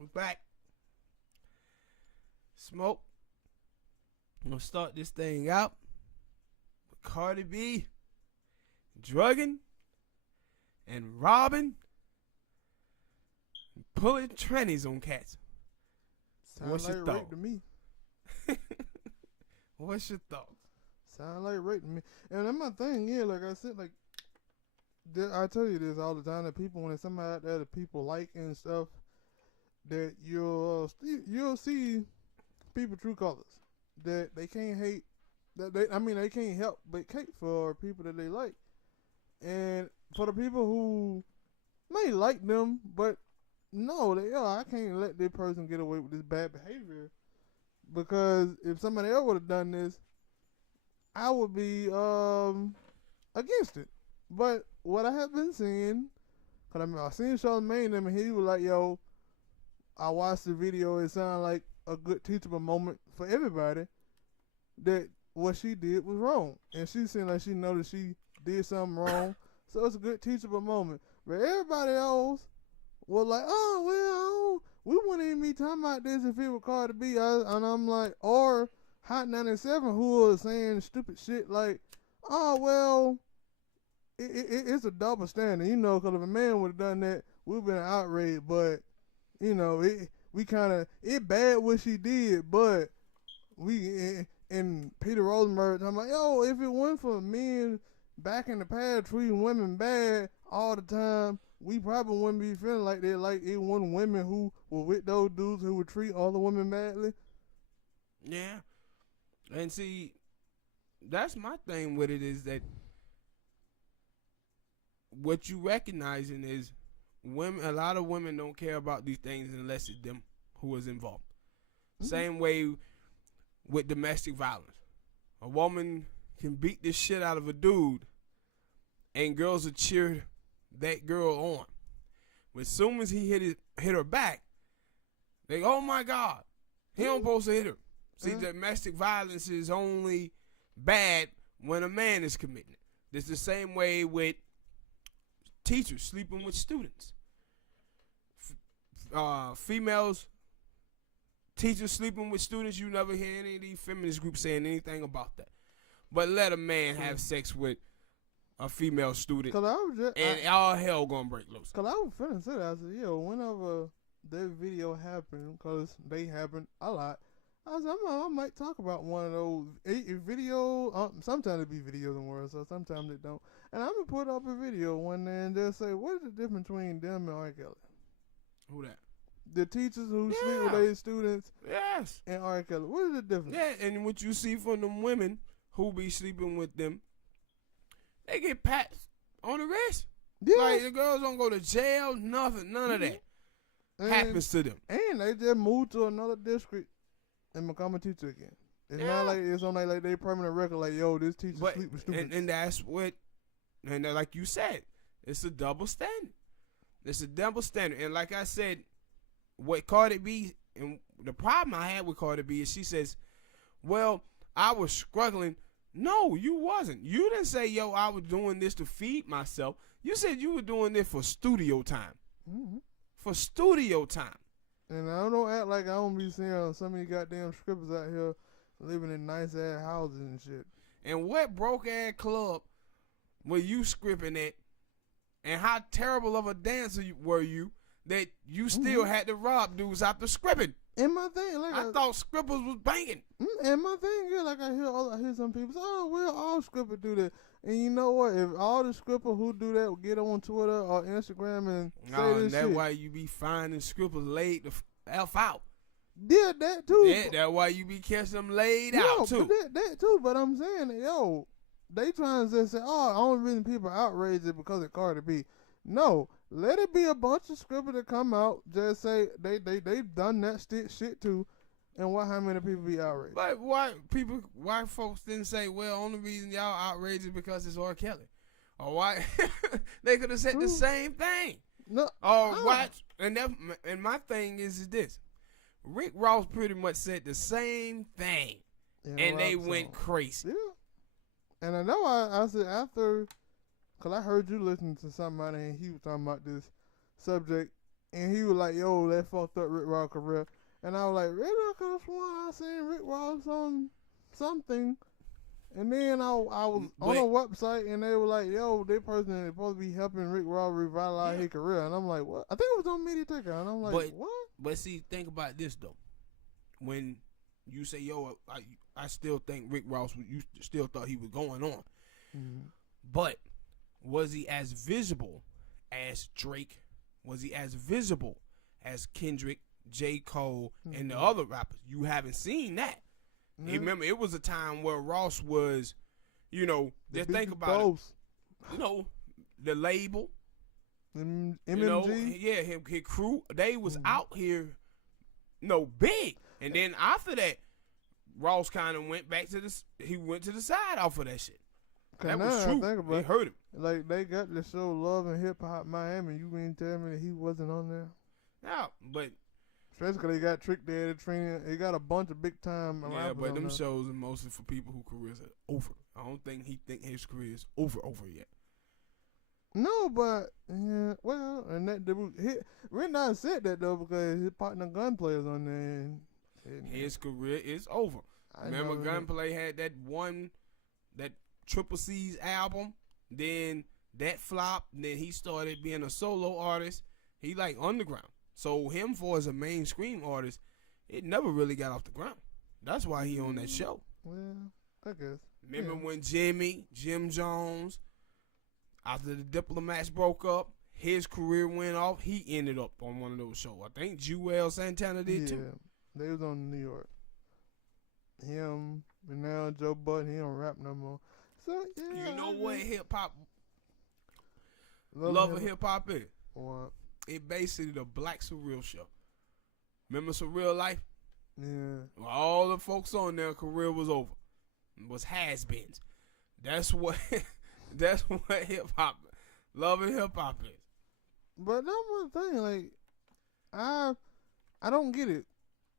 We're back. Smoke. I'm gonna start this thing out with Cardi B drugging and robbing and pulling trannies on cats. Sound like rape to me. What's your thoughts? Sound like rape to me. And then my thing, yeah, like I said, like I tell you this all the time, that people, when there's somebody out there that people like and stuff, that you'll see people true colors. That they can't hate. They can't help but hate for people that they like, and for the people who may like them, but no, I can't let this person get away with this bad behavior, because if somebody else would have done this, I would be against it. But what I have been seeing, cause I seen Charlamagne and he was like, "Yo, I watched the video. It sounded like a good teachable moment for everybody. That what she did was wrong, and she seemed like she know that she did something wrong. So it's a good teachable moment. But everybody else was like, oh well, we wouldn't even be talking about this if it was Cardi B." And I'm like, or Hot 97, who was saying stupid shit like, oh well, it's a double standard, you know, because if a man would have done that, we've been outraged. But you know, it bad what she did, but we. And Peter Rosenberg, I'm like, yo, if it wasn't for men back in the past treating women bad all the time, we probably wouldn't be feeling like that. Like it wasn't women who were with those dudes who would treat other women badly. Yeah. And see, that's my thing with it, is that what you recognizing is women. A lot of women don't care about these things unless it's them who is involved. Mm-hmm. Same way with domestic violence. A woman can beat the shit out of a dude and girls will cheer that girl on. But as soon as he hit her back, they, oh my God, he don't supposed to hit her. See, domestic violence is only bad when a man is committing it. It's the same way with teachers sleeping with students. Females, teachers sleeping with students, you never hear any of these feminist groups saying anything about that. But let a man have sex with a female student, and all hell gonna break loose. Because I was finna say that. I said, yo, whenever that video happened, because they happen a lot, I was like, I might talk about one of those video. Sometimes it be videos in words, so sometimes it don't. And I'm going to put up a video one day and just say, what is the difference between them and R. Kelly? Who that? The teachers who sleep with their students, yes, and R. Kelly. What is the difference? Yeah, and what you see from them women who be sleeping with them, they get pats on the wrist. Yeah. Like, the girls don't go to jail, nothing, none of that happens to them. And they just move to another district and become a teacher again. It's not like it's on like they permanent record, like, yo, this teacher sleep with students. And that's what, and like you said, it's a double standard. It's a double standard. And like I said, what Cardi B, and the problem I had with Cardi B is she says, well, I was struggling. No, you wasn't. You didn't say, yo, I was doing this to feed myself. You said you were doing this for studio time. Mm-hmm. For studio time. And I don't act like I don't be seeing so many goddamn strippers out here living in nice ass houses and shit. And what broke ass club were you scripting at? And how terrible of a dancer were you that you still had to rob dudes after scripting? And my thing, like I thought strippers was banging. And my thing, yeah, like I hear some people say, oh, well, all strippers do that. And you know what? If all the strippers who do that would get on Twitter or Instagram and say this that's shit. why you be finding strippers laid the F out. Yeah, that too. Yeah, that's why you be catching them laid out too. That too, but I'm saying that, yo, they trying to say, oh, only reason people outraged it because of Cardi B. No, let it be a bunch of strippers that come out, just say they've done that shit too, and how many people be outraged? But why folks didn't say, well, only reason y'all outraged is because it's R. Kelly, or why they could have said the same thing. No, or watch, and my thing is this: Rick Ross pretty much said the same thing, and they went crazy. Yeah, and I know I said after. Because I heard you listening to somebody and he was talking about this subject. and he was like, "Yo, that fucked up Rick Ross career." And I was like, "Really?" I could have sworn I seen Rick Ross on something. And then I was on a website, and they were like, "Yo, this person is supposed to be helping Rick Ross revitalize his career." And I'm like, "What?" I think it was on Media Taker, and I'm like, "What?" But see, think about this though. When you say, "Yo, I still think Rick Ross," you still thought he was going on, but was he as visible as Drake? Was he as visible as Kendrick, J. Cole, and the other rappers? You haven't seen that. You remember, it was a time where Ross was, you know, just think about it. You know, the label, MMG, you know, his crew, they was out here, you know, big. And then after that, Ross kind of went back to he went to the side off of that shit. That was true. It hurt him. Like, they got the show Love and Hip Hop Miami. You mean tell me that he wasn't on there? Yeah, but especially because they got Trick Daddy, Trina. They got a bunch of big time. Yeah, but them shows are mostly for people whose careers are over. I don't think he think his career is over yet. No, but yeah, well, and that Rick Ross said that though because his partner Gunplay's on there. And his career is over. Remember, Gunplay had that Triple C's album. Then that flopped. And then he started being a solo artist. He like underground. So him for as a mainstream artist, it never really got off the ground. That's why he on that show. Well, I guess. Remember when Jim Jones, after the Diplomats broke up, his career went off. He ended up on one of those shows. I think Jewel Santana did too. Yeah, they was on New York. Him, and now Joe Budden, he don't rap no more. So yeah. You know what hip hop, Love of Hip Hop is? What? It basically the Black Surreal show. Remember Surreal Life? Yeah. All the folks on there, career was over. It was has-beens. That's what hip hop, Love and Hip Hop is. But that's one thing, like, I don't get it.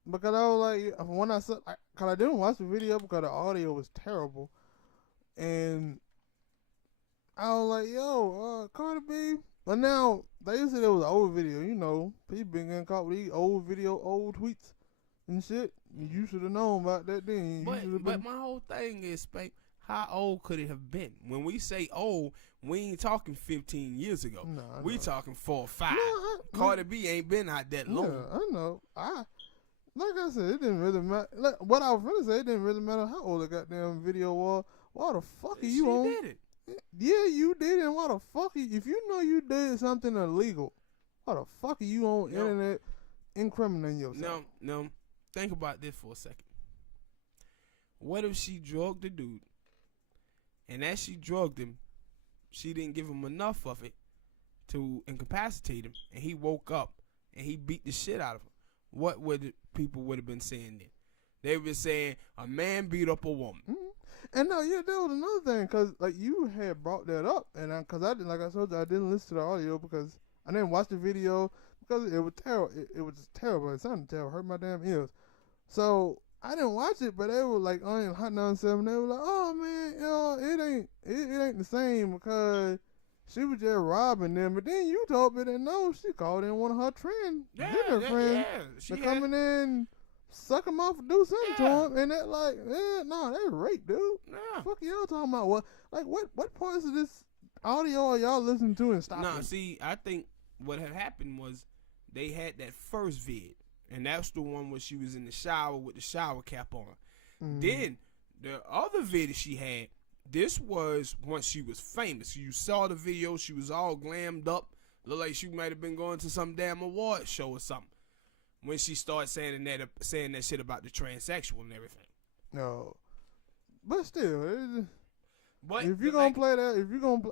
Because I was like, when I said, because I didn't watch the video because the audio was terrible. And I was like, yo, Cardi B. But now, they said it was an old video, you know. People been getting caught with these old tweets and shit. You should have known about that then. But my whole thing is, Spank, how old could it have been? When we say old, we ain't talking 15 years ago. No, we talking 4 or 5. Cardi B ain't been out that long. Yeah, I know. Like I said, it didn't really matter. Like, what I was going to say, it didn't really matter how old the goddamn video was. Why the fuck are you on? She did it. Yeah, you did it. And why the fuck if you know you did something illegal, why the fuck are you on internet incriminating yourself? No. Think about this for a second. What if she drugged the dude, and as she drugged him, she didn't give him enough of it to incapacitate him, and he woke up and he beat the shit out of him? What would people would have been saying then? They would be saying a man beat up a woman. Mm-hmm. And no, yeah, that was another thing, because like you had brought that up, and because I didn't, like I told you, I didn't listen to the audio because I didn't watch the video because it was terrible. It was just terrible. It sounded terrible. Hurt my damn ears. So I didn't watch it, but they were like on Hot 97. They were like, "Oh man, it ain't the same because she was just robbing them." But then you told me that no, she called in one of her friends to come in and suck him off and do something to him, and that like, no, that's rape, dude. Nah. Fuck y'all talking about? What parts of this audio are y'all listening to and stopping? Nah, see, I think what had happened was they had that first vid, and that's the one where she was in the shower with the shower cap on. Then the other video she had, this was once she was famous. You saw the video, she was all glammed up, looked like she might have been going to some damn award show or something. When she started saying that shit about the transsexual and everything. No, but still, but if you're gonna play that, if people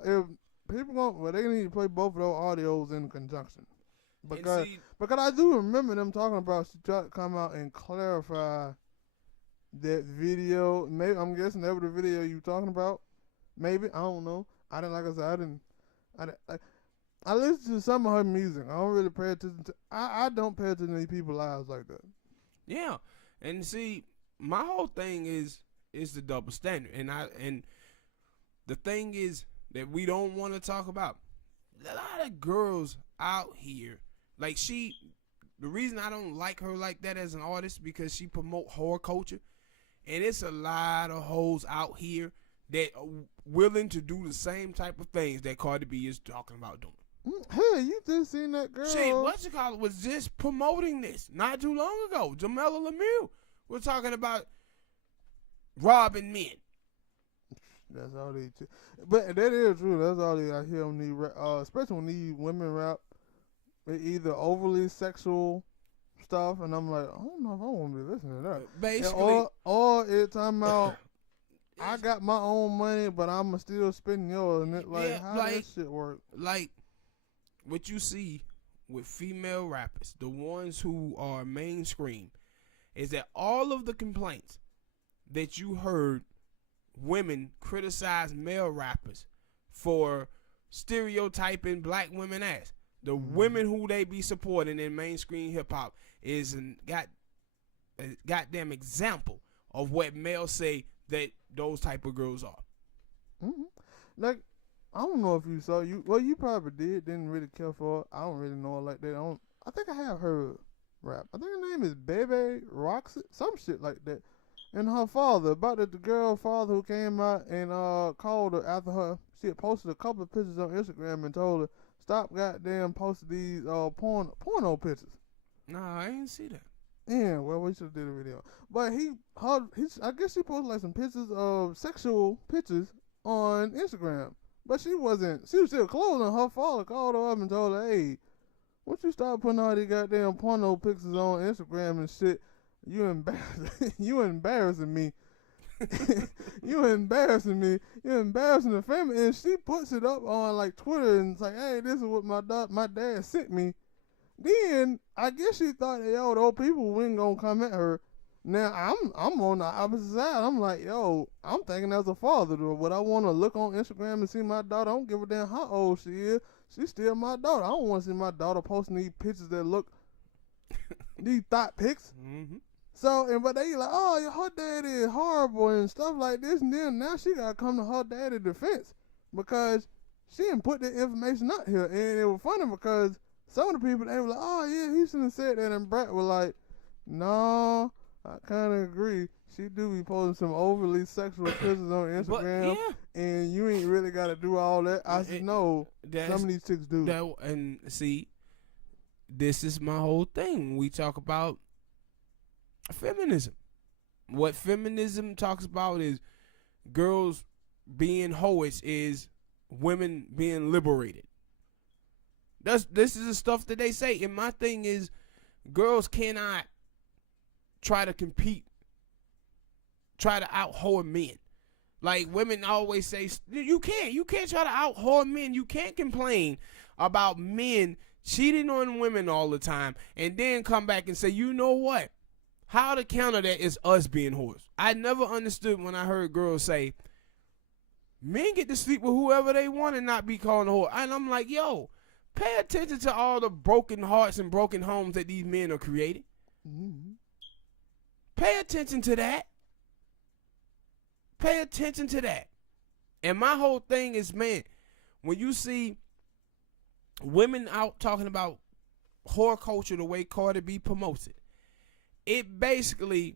gonna, they need to play both of those audios in conjunction. Because I do remember them talking about she tried to come out and clarify that video. Maybe I'm guessing that was the video you talking about. Maybe, I don't know. I listen to some of her music. I don't really pay attention to. I don't pay attention to these people's lives like that. Yeah, and see, my whole thing is the double standard, and the thing is that we don't want to talk about. A lot of girls out here Like the reason I don't like her like that as an artist because she promote horror culture, and it's a lot of hoes out here that are willing to do the same type of things that Cardi B is talking about doing. Hey, you just seen that girl? Shit, whatchamacallit was just promoting this not too long ago. Jamela Lemieux was talking about robbing men. That's all they. But that is true. That's all I hear on these, especially when these women rap. They either overly sexual stuff, and I'm like, I don't know if I want to be listening to that. Basically, or it's talking about I got my own money, but I'm still spending yours, and it how does that shit work? Like what you see with female rappers, the ones who are mainstream, is that all of the complaints that you heard women criticize male rappers for stereotyping black women as. The women who they be supporting in mainstream hip hop is a goddamn example of what males say that those type of girls are. Mm-hmm. Like, I don't know if you saw you probably didn't really care for it. I don't really know her like that. I think I have heard rap. I think her name is Bebe Roxy, some shit like that. And her father, about the girl father who came out and called her after her. She had posted a couple of pictures on Instagram and told her, stop goddamn posting these porno pictures. Nah, I didn't see that. Yeah, well, we should have did a video. But I guess she posted like some pictures of sexual pictures on Instagram. But she was still closing. Her father called her up and told her, hey, once you start putting all these goddamn porno pictures on Instagram and shit, you embarrassing me. You embarrassing me. You're embarrassing the family. And she puts it up on like Twitter and it's like, hey, this is what my dad sent me. Then I guess she thought that those people weren't gonna come at her. Now I'm on the opposite side. I'm like, I'm thinking as a father, would I want to look on Instagram and see my daughter? I don't give a damn how old she is. She's still my daughter. I don't want to see my daughter posting these pictures that look these thought pics. Mm-hmm. So, but they like, oh, her dad is horrible and stuff like this. And then now she got to come to her daddy's defense because she didn't put the information out here. And it was funny because some of the people, they were like, oh, yeah, he shouldn't have said that. And Brett was like, no, I kind of agree. She do be posting some overly sexual pictures on Instagram. And you ain't really got to do all that. I said, no, some of these chicks do. And see, this is my whole thing. We talk about feminism. What feminism talks about is girls being hoists, is women being liberated. This is the stuff that they say. And my thing is, girls cannot try to compete, try to out-whore men. Like women always say, you can't try to out-whore men. You can't complain about men cheating on women all the time and then come back and say, you know what? How to counter that is us being whores. I never understood when I heard girls say, men get to sleep with whoever they want and not be called a whore. And I'm like, pay attention to all the broken hearts and broken homes that these men are creating. Mm-hmm. Pay attention to that. Pay attention to that. And my whole thing is, man, when you see women out talking about whore culture the way Cardi B promotes it basically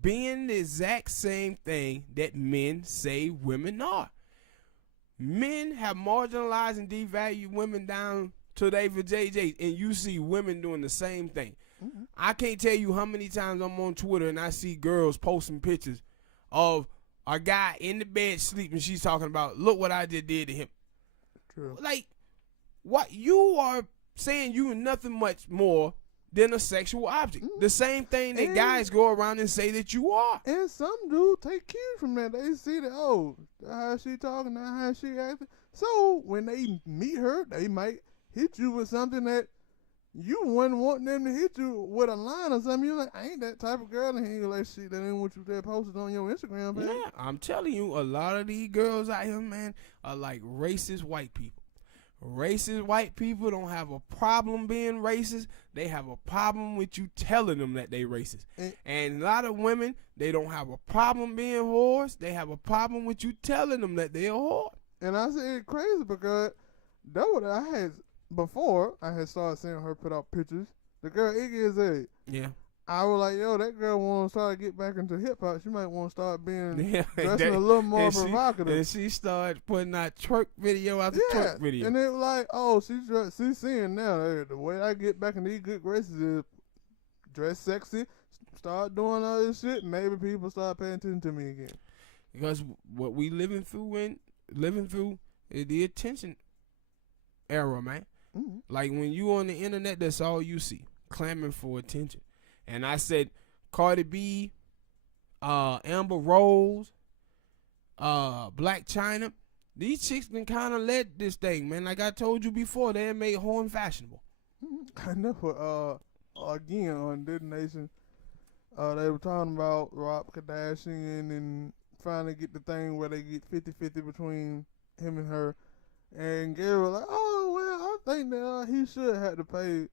being the exact same thing that men say women are. Men have marginalized and devalued women down to their vajayjays, and you see women doing the same thing. Mm-hmm. I can't tell you how many times I'm on Twitter and I see girls posting pictures of a guy in the bed sleeping. She's talking about, look what I just did to him. True. Like, what you are saying, you are nothing much more than a sexual object. Mm-hmm. The same thing that guys go around and say that you are. And some dudes take cues from that. They see that, that's how she talking, that's how she acting. So when they meet her, they might hit you with something that you wouldn't want them to hit you with a line or something. You're like, I ain't that type of girl. And you're like, shit, that ain't what you there posted on your Instagram, man. Yeah, I'm telling you, a lot of these girls out here, man, are like racist white people. Racist white people don't have a problem being racist. They have a problem with you telling them that they racist. And a lot of women, they don't have a problem being whores. They have a problem with you telling them that they're a whore. And I say it's crazy because that what I had before I had started seeing her put out pictures, the girl Iggy Azalea. Yeah. I was like, yo, that girl want to start to get back into hip hop. She might want to start being Yeah, dressing a little more and provocative. And she started putting out twerk video after twerk video. And it was like, oh, she's seeing now the way I get back in these good graces is dress sexy, start doing all this shit. Maybe people start paying attention to me again. Because what we living through is the attention era, man. Mm-hmm. Like when you on the internet, that's all you see, clamoring for attention. And I said, Cardi B, Amber Rose, Black China, these chicks been kind of led this thing, man. Like I told you before, they made horn fashionable. I never, again, on Dead Nation, they were talking about Rob Kardashian and finally get the thing where they get 50-50 between him and her. And Gary was like, oh, well, I think that he should have to pay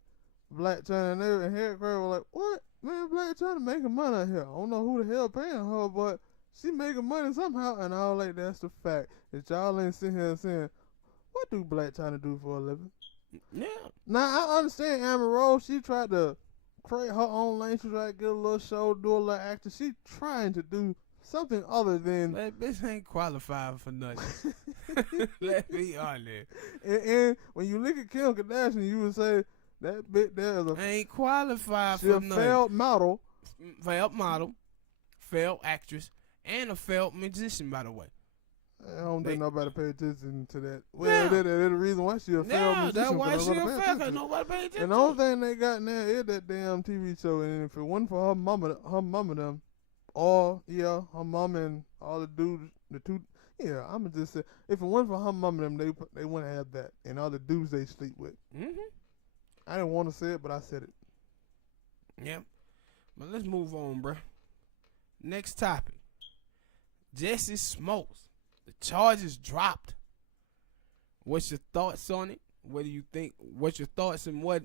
Black China. And Harry Craig was like, what? Man, Black China making money out here. I don't know who the hell paying her, but she making money somehow. And I was like, that's the fact. That y'all ain't sitting here saying, what do Black China do for a living? Yeah. Now, I understand Amber Rose. She tried to create her own lane. She tried to get a little show, do a little acting. She trying to do something other than... That bitch ain't qualified for nothing. Let's be honest. And when you look at Kim Kardashian, you would say, that bitch there is a... Ain't qualified she for a nothing. failed model. Failed model, failed actress, and a failed musician, by the way. I don't think nobody paid attention to that. Well, Yeah. that's the reason why she a failed musician. That's why she a failed, because because nobody paid attention. And the only thing they got now is that damn TV show. And if it wasn't for her mama them, or, yeah, her mom and all the dudes, the two, yeah, I'm going to just say, if it wasn't for her mama them, they wouldn't have that. And all the dudes they sleep with. Mm-hmm. I didn't want to say it, but I said it. Yeah. But let's move on, bruh. Next topic. Jesse Smokes. The charges dropped. What's your thoughts on it? What do you think? What's your thoughts and what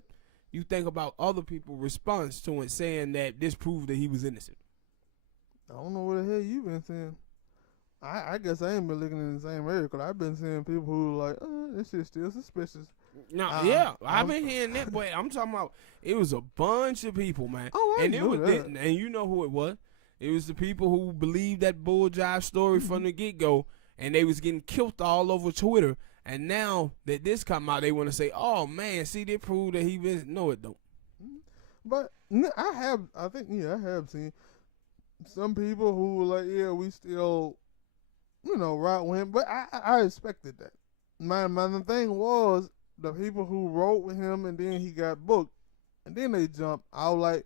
you think about other people's response to it, saying that this proved that he was innocent? I don't know what the hell you been saying. I guess I ain't been looking in the same area because I've been seeing people who are like, this shit's still suspicious. No, yeah, I've been hearing that, but I'm talking about it was a bunch of people, man. Oh, I knew that. And you know who it was. It was the people who believed that bull jive story from the get-go, and they was getting killed all over Twitter. And now that this come out, they want to say, oh, man, see, they proved that he was. No, it don't. But I have seen some people who were like, yeah, we still, right with him. But I expected that. My thing was the people who wrote with him and then he got booked and then they jumped. I was like,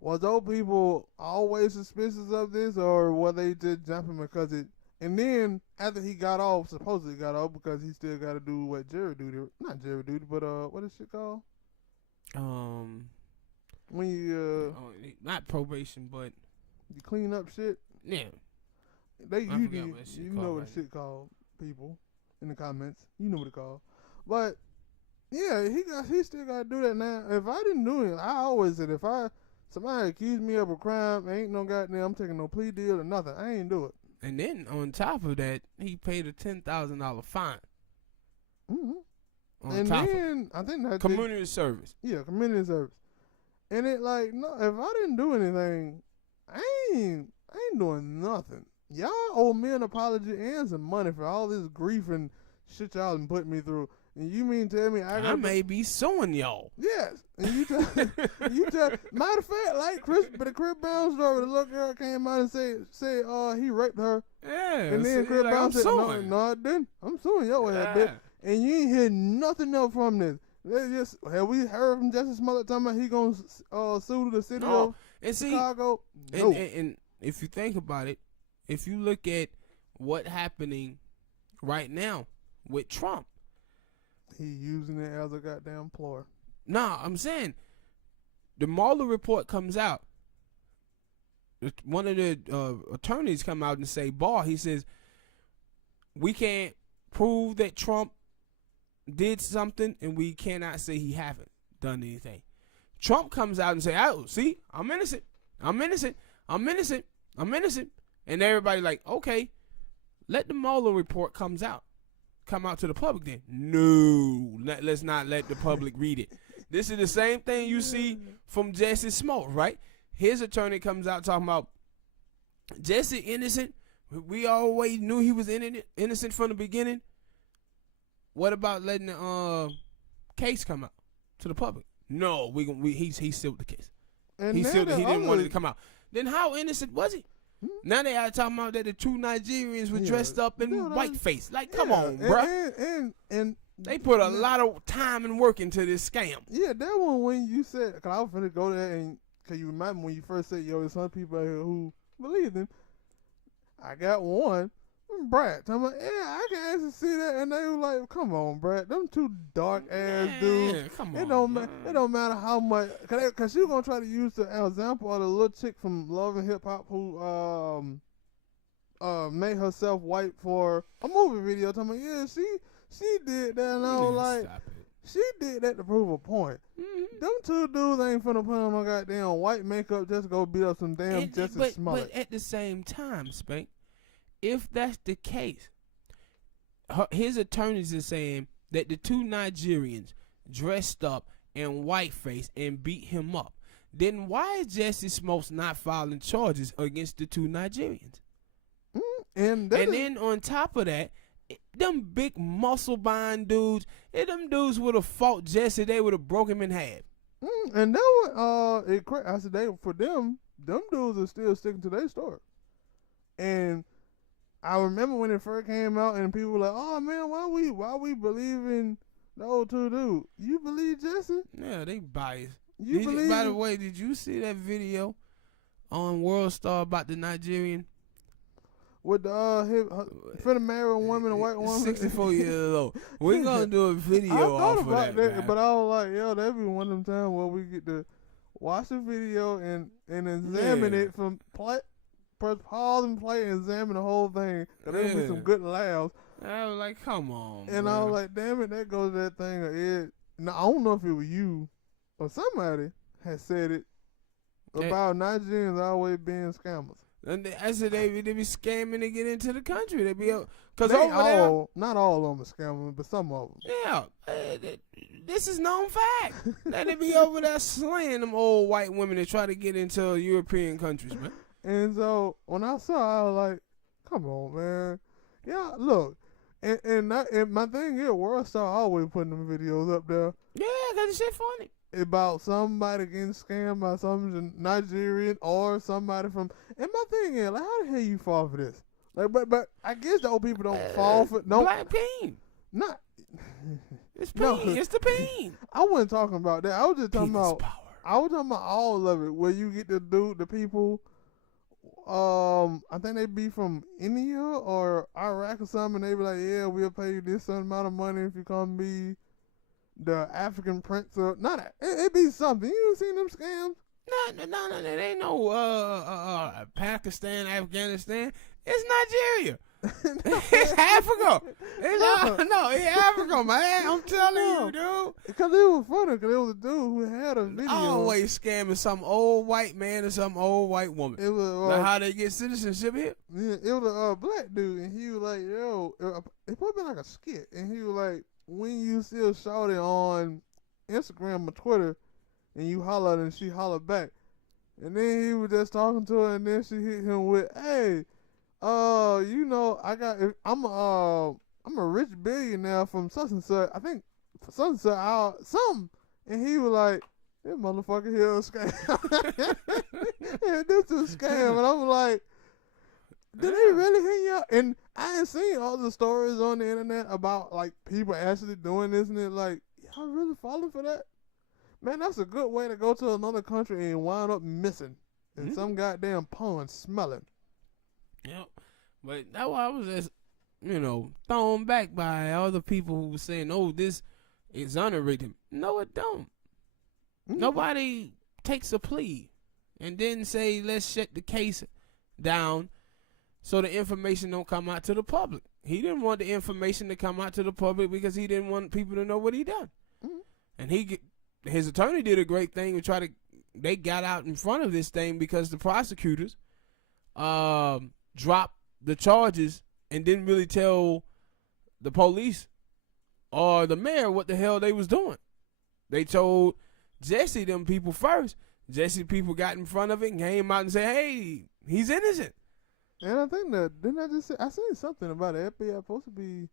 was those people always suspicious of this or were they just jumping because it? And then after he got off, supposedly got off because he still got to do what jury duty, not jury duty, but what is shit called? When you not probation, but you clean up shit. Yeah, you know what the shit called, people in the comments. You know what it called, but yeah, he still got to do that now. If I didn't do it, I always said if somebody accused me of a crime, ain't no goddamn I'm taking no plea deal or nothing. I ain't do it. And then on top of that, he paid a $10,000 fine. Mm-hmm. And then I think that community service. Yeah, community service. And it like no, if I didn't do anything, I ain't doing nothing. Y'all owe me an apology and some money for all this grief and shit y'all done put me through. And you mean tell me I may be suing y'all? Yes. And you tell matter of fact, like Chris Brown story, the little girl came out and said he raped her. Yeah. And then Chris Brown said, no, I didn't. I'm suing your ass, bitch. And you ain't hear nothing else from this. Have we heard from Justice Smollett talking about he gonna sue the city of Chicago? No. And if you think about it, if you look at what's happening right now with Trump, he using it as a goddamn ploy. Nah, I'm saying the Mueller report comes out. One of the attorneys come out and say, he says, we can't prove that Trump did something and we cannot say he haven't done anything. Trump comes out and say, oh, see, I'm innocent. I'm innocent. I'm innocent. I'm innocent. And everybody like, okay, let the Mueller report comes out. come out to the public then? No, let's not let the public read it. This is the same thing you see from Jesse Smoke, right? His attorney comes out talking about Jesse innocent. We always knew he was innocent from the beginning. What about letting the case come out to the public? No, he sealed the case. And He sealed it. He didn't want it to come out. Then how innocent was he? Now they are talking about that the two Nigerians were dressed up in whiteface. Like, come on, bro. And they put a lot of time and work into this scam. Yeah, that one when you said, because I was finna go there, and because you remember when you first said, yo, there's some people out here who believe them. I got one, Brad. I'm like, yeah, I can actually see that. And they were like, come on, Brad. Them two dark ass dudes. Yeah, come on. It don't matter how much. Because she was going to try to use the example of the little chick from Love and Hip Hop who made herself white for a movie video. Talking about, yeah, she did that. And I was like, she did that to prove a point. Mm-hmm. Them two dudes ain't finna put on no goddamn white makeup just to go beat up some damn Justice Smollett. But at the same time, Spank, if that's the case, his attorneys are saying that the two Nigerians dressed up in whiteface and beat him up. Then why is Jesse Smokes not filing charges against the two Nigerians? And then on top of that, them big muscle-bound dudes, if them dudes would have fought Jesse, they would have broke him in half. And that was, I said, for them dudes are still sticking to their story. And I remember when it first came out and people were like, oh man, why we believe in those two dudes? You believe Jesse? Yeah, they biased. By the way, did you see that video on World Star about the Nigerian? With the finna marry a woman, a white woman, 64 years old. We're gonna do a video off of that, man. But I was like, yo, that'd be one of them times where we get to watch the video and examine it from press pause and play and examine the whole thing. Cause there'll be some good laughs. I was like, come on. And bro. I was like, damn it, that goes to that thing. Now I don't know if it was you or somebody had said it about Nigerians always being scammers. And I said they be scamming to get into the country. They be because not all of them are scamming, but some of them. Yeah, this is known fact. That they be over there slaying them old white women that try to get into European countries, man. And so when I saw, I was like, "Come on, man! Yeah, look." And my thing is, World Star always putting them videos up there. Yeah, cause the shit funny. About somebody getting scammed by some Nigerian or somebody from. And my thing is, like, how the hell you fall for this? Like, but I guess the old people don't fall for. No, Black Peen. Not. It's Peen. No, it's the Peen. I wasn't talking about that. I was just talking about. Power. I was talking about all of it. Where you get the people. I think they be from India or Iraq or something. And they be like, yeah, we'll pay you this certain amount of money if you come be the African prince. Or not. It be something. You seen them scams? No. There ain't no Pakistan, Afghanistan. It's Nigeria. It's Africa. It's Africa, man. I'm telling you, dude. Because it was funny. Because it was a dude who had a video. Always scamming some old white man or some old white woman. It was how they get citizenship here. Yeah, it was a black dude, and he was like, "Yo," it probably been like a skit, and he was like, "When you still shout it on Instagram or Twitter, and you hollered and she hollered back," and then he was just talking to her, and then she hit him with, "Hey, you know, I'm a rich billionaire from such and such. I think such and such, something." And he was like, "This motherfucker here a scam." Yeah, this is a scam. And I was like, did they really hit you up? And I ain't seen all the stories on the internet about like people actually doing this, and it like, y'all really falling for that? Man, that's a good way to go to another country and wind up missing in some goddamn pond smelling. Yep. But that's why I was just, thrown back by all the people who were saying, "Oh, this exonerated him." No, it don't. Nobody takes a plea and then say, "Let's shut the case down so the information don't come out to the public." He didn't want the information to come out to the public because he didn't want people to know what he done. And his attorney did a great thing to they got out in front of this thing because the prosecutors dropped the charges and didn't really tell the police or the mayor what the hell they was doing. They told Jesse them people first. Jesse people got in front of it and came out and said, "Hey, he's innocent." And I think that didn't I just say I seen something about the FBI supposed to be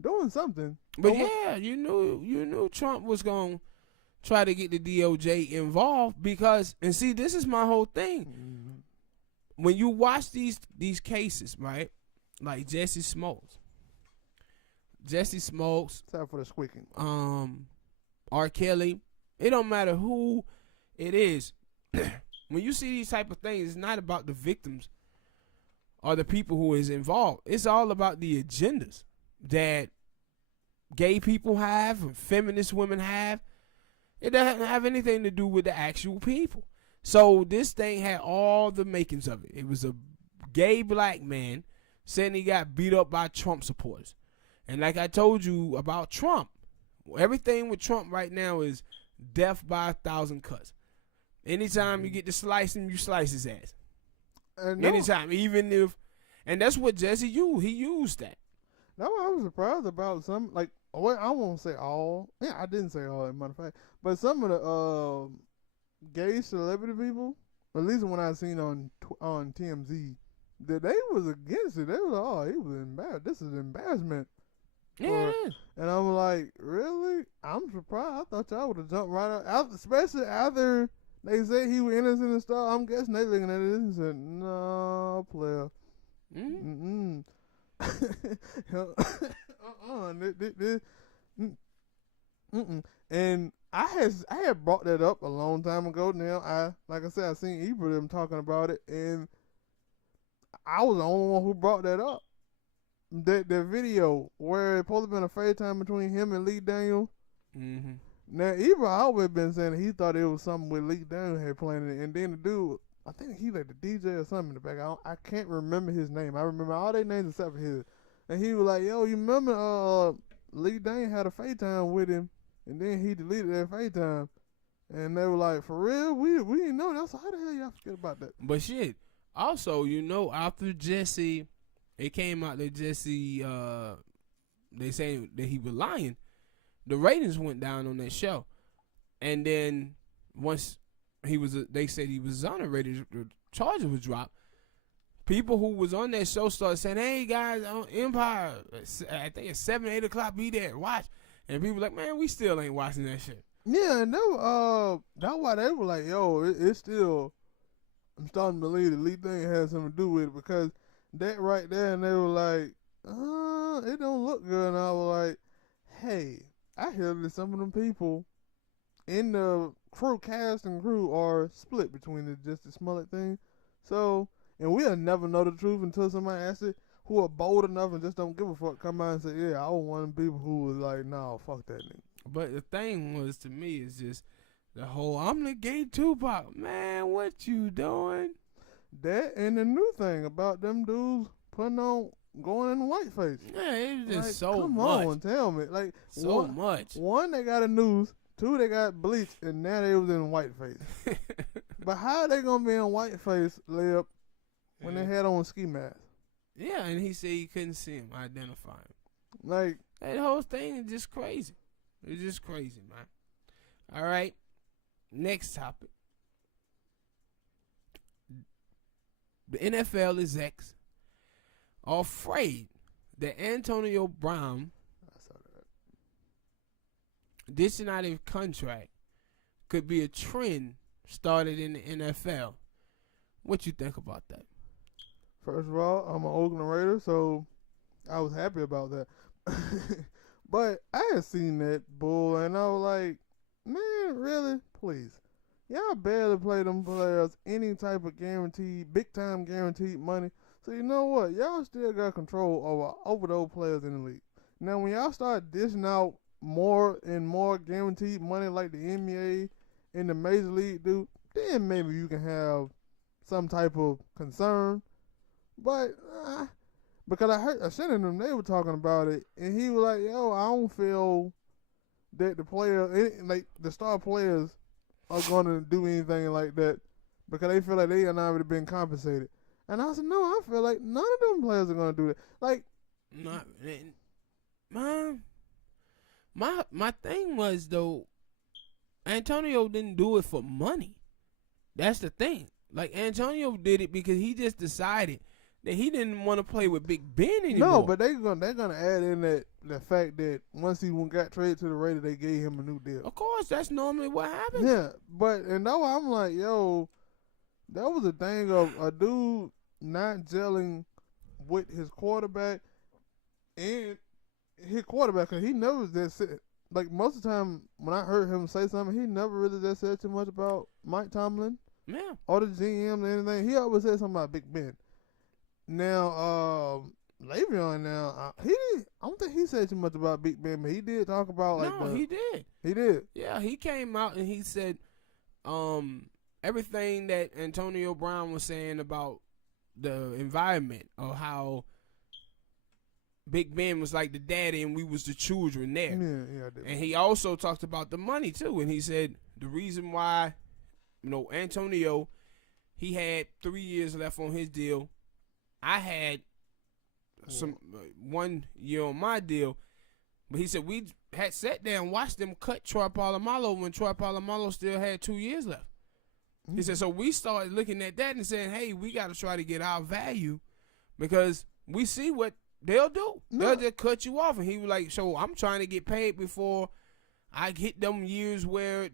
doing something. But yeah, you knew Trump was gonna try to get the DOJ involved because, and see, this is my whole thing. Mm-hmm. When you watch these cases, right, like Jesse Smokes, Sorry for the squeaking. R. Kelly, it don't matter who it is. When you see these type of things, it's not about the victims or the people who is involved. It's all about the agendas that gay people have and feminist women have. It doesn't have anything to do with the actual people. So this thing had all the makings of it. It was a gay black man saying he got beat up by Trump supporters. And like I told you about Trump, everything with Trump right now is death by 1,000 cuts. Anytime you get to slice him, you slice his ass. Anytime, even if, and that's what Jesse used. He used that. That's what I was surprised about. Some, like, well, I won't say all. Yeah, I didn't say all, as a matter of fact. But some of the gay celebrity people, at least when I seen on TMZ, that they was against it. They was like, oh, he was embarrassed. This is embarrassment. Yeah. And I'm like, really? I'm surprised. I thought y'all would have jumped right out, especially after they said he was innocent and stuff. I'm guessing they looking at it and said, no, player. Mm-hmm. And I had brought that up a long time ago. Now like I said, I seen Ebra them talking about it, and I was the only one who brought that up. That video where it supposed to been a FaceTime between him and Lee Daniels. Mm-hmm. Now Ebra always been saying he thought it was something with Lee Daniels had planned it, and then the dude, I think he like the DJ or something in the back. I can't remember his name. I remember all their names except for his. And he was like, yo, you remember Lee Daniels had a FaceTime with him, and then he deleted that FaceTime. And they were like, for real? We didn't know that. So how the hell y'all forget about that? But shit, also, after Jesse, it came out that Jesse, they say that he was lying. The ratings went down on that show. And then once they said he was exonerated, the charges was dropped. People who was on that show started saying, hey guys, on Empire, I think it's 7, 8 o'clock, be there, watch. And people like, man, we still ain't watching that shit. Yeah, and that's why they were like, yo, it's still, I'm starting to believe the Lee thing has something to do with it, because that right there, and they were like, it don't look good. And I was like, hey, I hear that some of them people in the cast and crew are split between the Justice Smollett thing. So, and we'll never know the truth until somebody asks it, who are bold enough and just don't give a fuck, come out and say, yeah, I was one of them people who was like, nah, fuck that nigga. But the thing was, to me, is just the whole, I'm the gay Tupac. Man, what you doing? That and the new thing about them dudes going in whiteface. Yeah, it was just like, so come much. Come on, tell me. Like, so much. One, they got a noose. Two, they got bleach, and now they was in whiteface. But how are they going to be in whiteface, Lib, when they had on ski masks? Yeah, and he said he couldn't see him, identify him. Like, that whole thing is just crazy. It's just crazy, man. All right. Next topic. The NFL execs are afraid that Antonio Brown dishing out a contract could be a trend started in the NFL. What you think about that? First of all, I'm an Oakland Raider, so I was happy about that. But I had seen that bull, and I was like, man, really? Please. Y'all barely play them players any type of guaranteed, big-time guaranteed money. So you know what? Y'all still got control over those players in the league. Now, when y'all start dishing out more and more guaranteed money like the NBA and the Major League do, then maybe you can have some type of concern. But, because I heard Shannon and them, they were talking about it, and he was like, yo, I don't feel that the star players are going to do anything like that because they feel like they are not already been compensated. And I said, no, I feel like none of them players are going to do that. Like, man, my thing was though, Antonio didn't do it for money. That's the thing. Like Antonio did it because he just decided that he didn't want to play with Big Ben anymore. No, but they're gonna add in the fact that once he got traded to the Raiders, they gave him a new deal. Of course, that's normally what happens. Yeah, and now I'm like, yo, that was a thing of a dude not gelling with his quarterback and his quarterback, cause he never just said, like most of the time when I heard him say something, he never really just said too much about Mike Tomlin, or the GM or anything. He always said something about Big Ben. Now, Le'Veon now, I don't think he said too much about Big Ben, but he did talk about he did. He did. Yeah, he came out and he said, everything that Antonio Brown was saying about the environment or how Big Ben was like the daddy and we was the children there. Yeah, I did. And he also talked about the money too, and he said the reason why, Antonio, he had 3 years left on his deal. I had 1 year on my deal, but he said we had sat there and watched them cut Troy Polamalu when Troy Polamalu still had 2 years left. He said, so we started looking at that and saying, hey, we got to try to get our value because we see what they'll do. No. They'll just cut you off. And he was like, so I'm trying to get paid before I hit them years where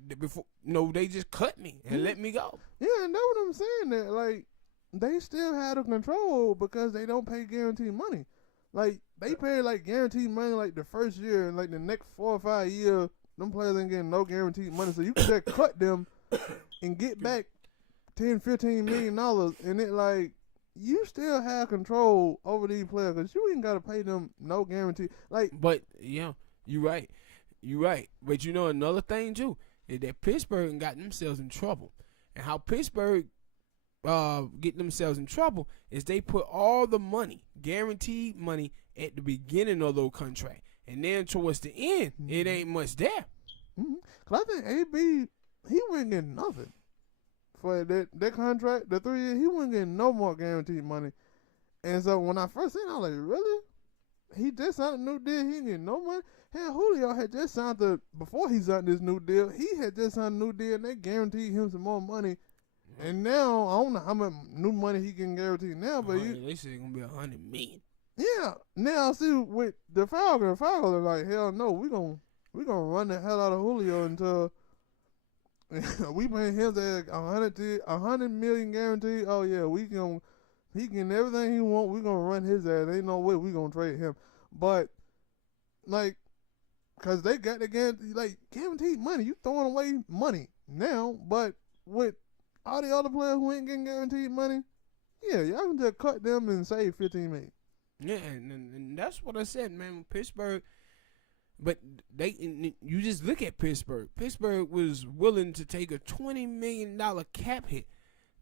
they just cut me and let me go. Yeah, and that's what I'm saying. That like they still have the control because they don't pay guaranteed money. Like they pay like guaranteed money like the first year, and like the next 4 or 5 years, them players ain't getting no guaranteed money. So you can just cut them and get back $10-15 million, and it like you still have control over these players because you ain't gotta pay them no guarantee. Like, but yeah, you're right. But another thing too is that Pittsburgh got themselves in trouble, and how Pittsburgh get themselves in trouble is they put all the money, guaranteed money, at the beginning of their contract, and then towards the end, it ain't much there. Cause I think AB, he wasn't getting nothing for that contract. The 3 years, he wasn't getting no more guaranteed money. And so when I first seen it, I was like, really? He just signed a new deal. He ain't getting no money. Hell, Julio had just signed before he signed this new deal. He had just signed a new deal, and they guaranteed him some more money. And now I don't know how much new money he can guarantee now, but they say it's gonna be $100 million. Yeah. Now see with the Falcons are like, hell no, we gonna run the hell out of Julio until we paying him that $100 million guaranteed. Oh yeah, he can everything he want. We gonna run his ass. Ain't no way we gonna trade him. But like, cause they got the guaranteed money. You throwing away money now, but with all the other players who ain't getting guaranteed money, yeah, y'all can just cut them and save $15 million. Yeah, and that's what I said, man. Pittsburgh, but you just look at Pittsburgh. Pittsburgh was willing to take a $20 million cap hit.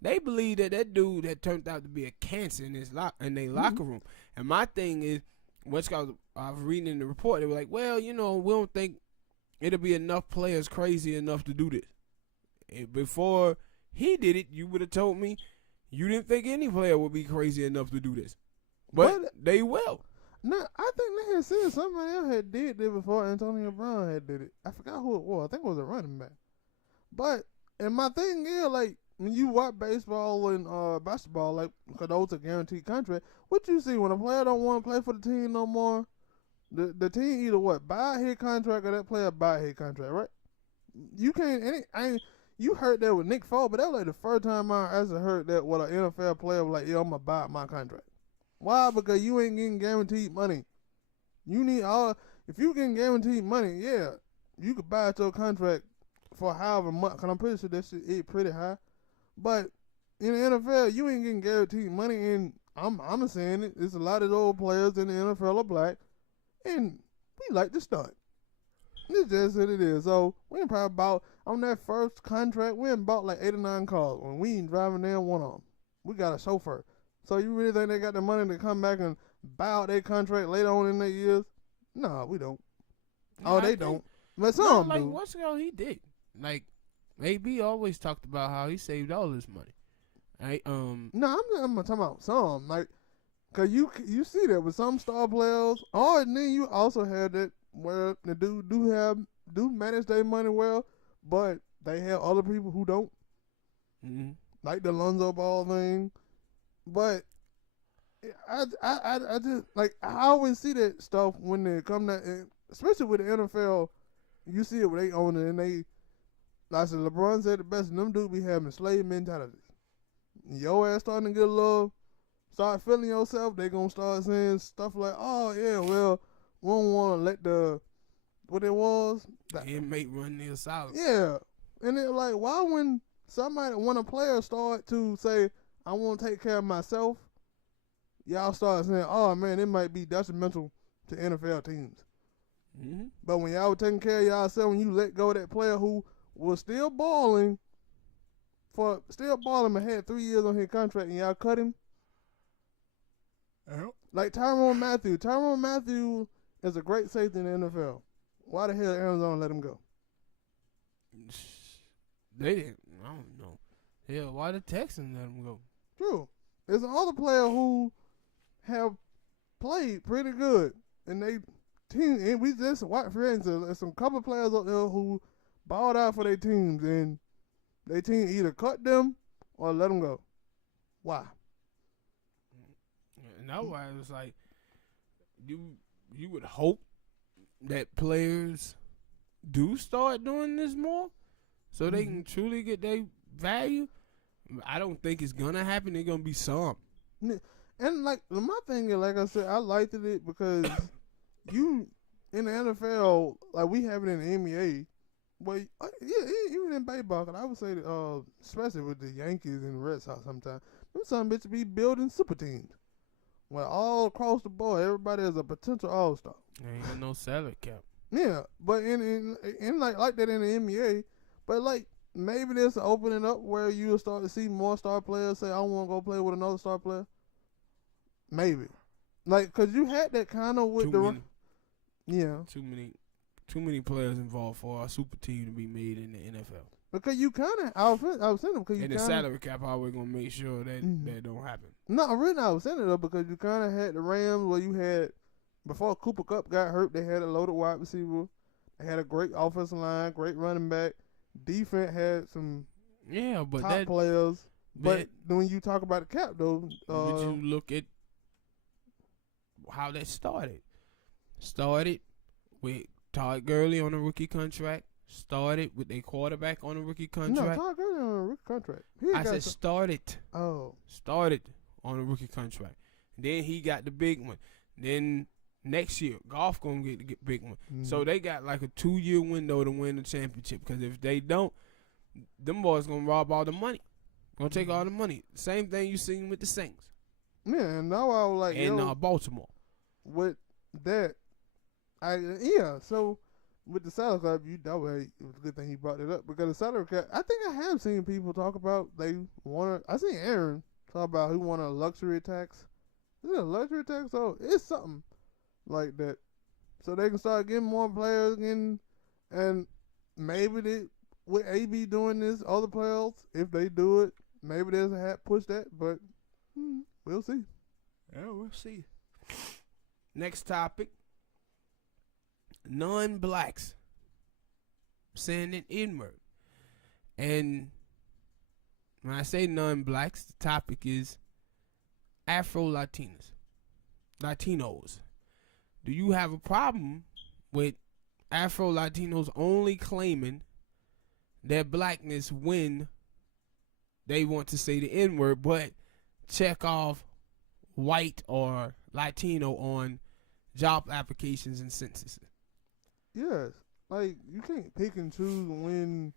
They believe that dude had turned out to be a cancer in their locker room. And my thing is, I was reading in the report, they were like, well, we don't think it'll be enough players crazy enough to do this. And before he did it, you would have told me you didn't think any player would be crazy enough to do this. But they will. No, I think they had said somebody else had did it before Antonio Brown had did it. I forgot who it was. I think it was a running back. But, and my thing is, like, when you watch baseball and basketball, like, because those are guaranteed contract, what you see when a player don't want to play for the team no more, the team either buy his contract or that player buy his contract, right? You can't, you heard that with Nick Foles, but that was like the first time I actually heard that with an NFL player was like, yo, I'm going to buy my contract. Why? Because you ain't getting guaranteed money. You need if you getting guaranteed money, yeah, you could buy your contract for however much, because I'm pretty sure that shit is pretty high. But in the NFL, you ain't getting guaranteed money, and I'm saying it. There's a lot of those players in the NFL are black, and we like to stunt. It's just what it is. So we ain't probably bought, on that first contract, we ain't bought like 8 or 9 cars. When we ain't driving down one of them. We got a chauffeur. So you really think they got the money to come back and buy out their contract later on in their years? No, we don't. No, they don't. But some do. What's ago he did. Like, AB always talked about how he saved all this money. Right? No, I'm talking about some. Like, Cause you see that with some star players, and then you also have that where the dude do manage their money well, but they have other people who don't, like the Lonzo Ball thing. But I just like I always see that stuff when they come to, especially with the NFL. You see it when they own it and they, like I said, LeBron said the best. Them dudes be having slave mentality. Your ass starting to get a little. Start feeling yourself, they gonna start saying stuff like, "Oh yeah, well, we don't want to let the what it was the inmate run the asylum." Yeah, and they're like, why when a player start to say, "I want to take care of myself," y'all start saying, "Oh man, it might be detrimental to NFL teams." But when y'all were taking care of y'allself, when you let go of that player who was still balling, but had 3 years on his contract, and y'all cut him. Like Tyrann Mathieu. Tyrann Mathieu is a great safety in the NFL. Why the hell Arizona let him go? They didn't. I don't know. Hell, why the Texans let him go? True. There's another player who have played pretty good, and they team. And we just watch friends. There's some couple players out there who balled out for their teams, and their team either cut them or let them go. Why? And that's why it was like you would hope that players do start doing this more so they can truly get their value. I don't think it's gonna happen. There's gonna be some. And like my thing is, like I said, I liked it because you in the NFL, like we have it in the NBA, but yeah, even in baseball, cause I would say that, especially with the Yankees and the Red Sox, sometimes them some bitches be building super teams. Well, all across the board, everybody is a potential all-star. Ain't got no salary cap. Yeah, but in like that in the NBA, but like maybe there's an opening up where you'll start to see more star players say, "I want to go play with another star player." Maybe, like, cause you had that kind of with too many players involved for our super team to be made in the NFL. Because you kind of, I was saying them because you and the salary cap always gonna make sure that that don't happen. No, really, I was saying it though because you kind of had the Rams where you had before Cooper Kupp got hurt, they had a loaded wide receiver, they had a great offensive line, great running back, defense had some top players. But when you talk about the cap though, would you look at how that started? Started with Todd Gurley on a rookie contract. Started with a quarterback on a rookie contract. No, Todd Gurley on a rookie contract. I said started. Oh. Started on a rookie contract. Then he got the big one. Then next year, Goff gonna get the big one. So they got like a 2-year window to win the championship. Because if they don't, them boys gonna rob all the money. Gonna take all the money. Same thing you seen with the Saints. Yeah, and now I was like, and Baltimore. With that, so with the salary cap, that way it was a good thing he brought it up because the salary cap. I think I have seen people talk about they want. I seen Aaron talk about who want a luxury tax. Is it a luxury tax? So it's something like that, so they can start getting more players in, and maybe with AB doing this, other players if they do it, maybe there's a push that, but we'll see. Yeah, we'll see. Next topic. Non-blacks saying an N-word. And when I say non-blacks, the topic is Afro-Latinos. Do you have a problem with Afro-Latinos only claiming their blackness when they want to say the N-word, but check off white or Latino on job applications and censuses? Yes, like you can't pick and choose when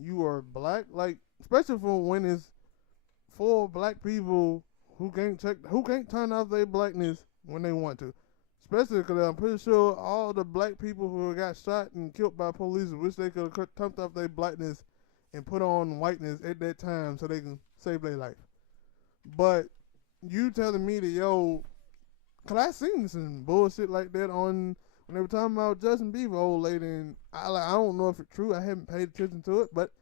you are black, like especially for when it's for black people who can't turn off their blackness when they want to. Especially because I'm pretty sure all the black people who got shot and killed by police wish they could have turned off their blackness and put on whiteness at that time so they can save their life. But you telling me that cause I seen some bullshit like that on. When they were talking about Justin Bieber, old lady, and I don't know if it's true. I haven't paid attention to it, but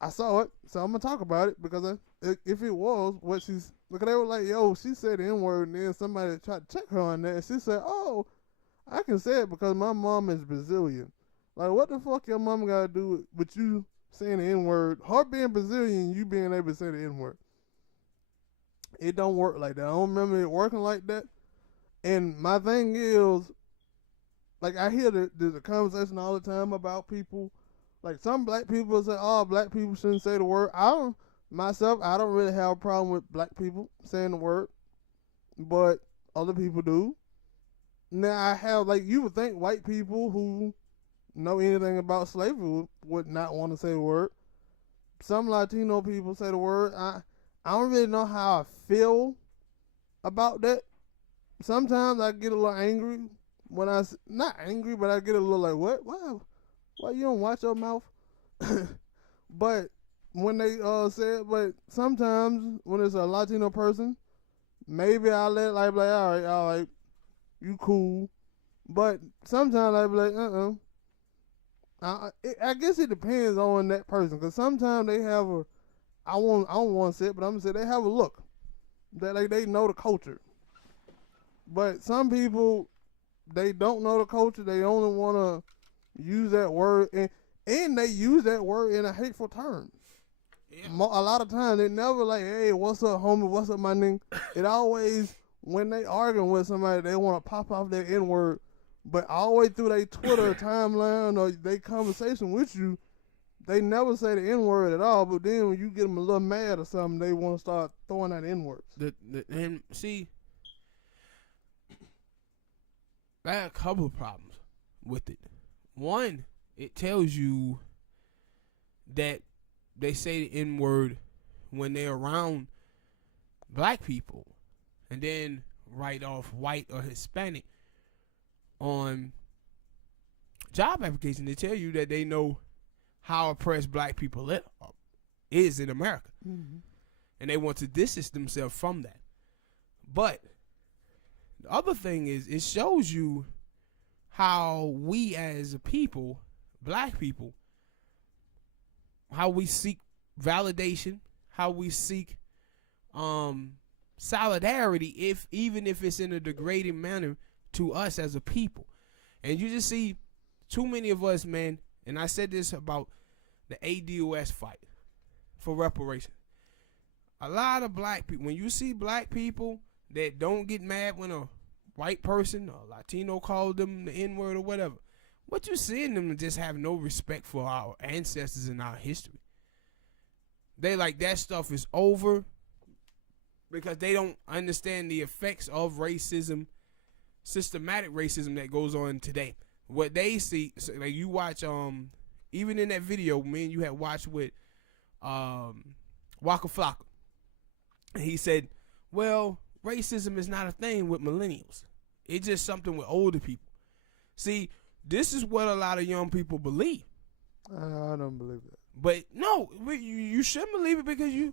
I saw it, so I'm gonna talk about it because if it was what she's, because they were like, yo, she said the N-word, and then somebody tried to check her on that, and she said, oh, I can say it because my mom is Brazilian. Like, what the fuck your mom got to do with you saying the N-word? Her being Brazilian, you being able to say the N-word. It don't work like that. I don't remember it working like that. And my thing is, like, I hear the conversation all the time about people. Like, some black people say, oh, black people shouldn't say the word. I don't really have a problem with black people saying the word. But other people do. Now, I have, like, you would think white people who know anything about slavery would not want to say the word. Some Latino people say the word. I don't really know how I feel about that. Sometimes I get a little angry when not angry, but I get a little like, what? Wow. Why you don't watch your mouth? But when they say it, but sometimes when it's a Latino person, maybe I'll let like all right, you cool. But sometimes I'll be like, I guess it depends on that person, because sometimes they have I don't want to say it, but I'm gonna say they have a look that like they know the culture. But some people, they don't know the culture. They only want to use that word, and they use that word in a hateful term. Yeah. A lot of times they never like, hey, what's up, homie? What's up, my nigga? It always, when they arguing with somebody, they want to pop off their N-word. But all the way through their Twitter timeline or their conversation with you, they never say the N-word at all. But then when you get them a little mad or something, they want to start throwing out N-words. And see, I had a couple of problems with it. One, it tells you that they say the N-word when they're around black people, and then write off white or Hispanic on job application. They tell you that they know how oppressed black people is in America. Mm-hmm. And they want to distance themselves from that. But the other thing is, it shows you how we as a people, black people, how we seek validation, how we seek solidarity, even if it's in a degrading manner to us as a people. And you just see too many of us, man, and I said this about the ADOS fight for reparations. A lot of black people, when you see black people that don't get mad when a white person or Latino called them the N-word or whatever, what you see in them just have no respect for our ancestors and our history. They like that stuff is over because they don't understand the effects of racism, systematic racism that goes on today. What they see, so like you watch, even in that video, man, you had watched with Waka Flocka, and he said, well, racism is not a thing with millennials. It's just something with older people. See, this is what a lot of young people believe. I don't believe that. But no, you shouldn't believe it, because you,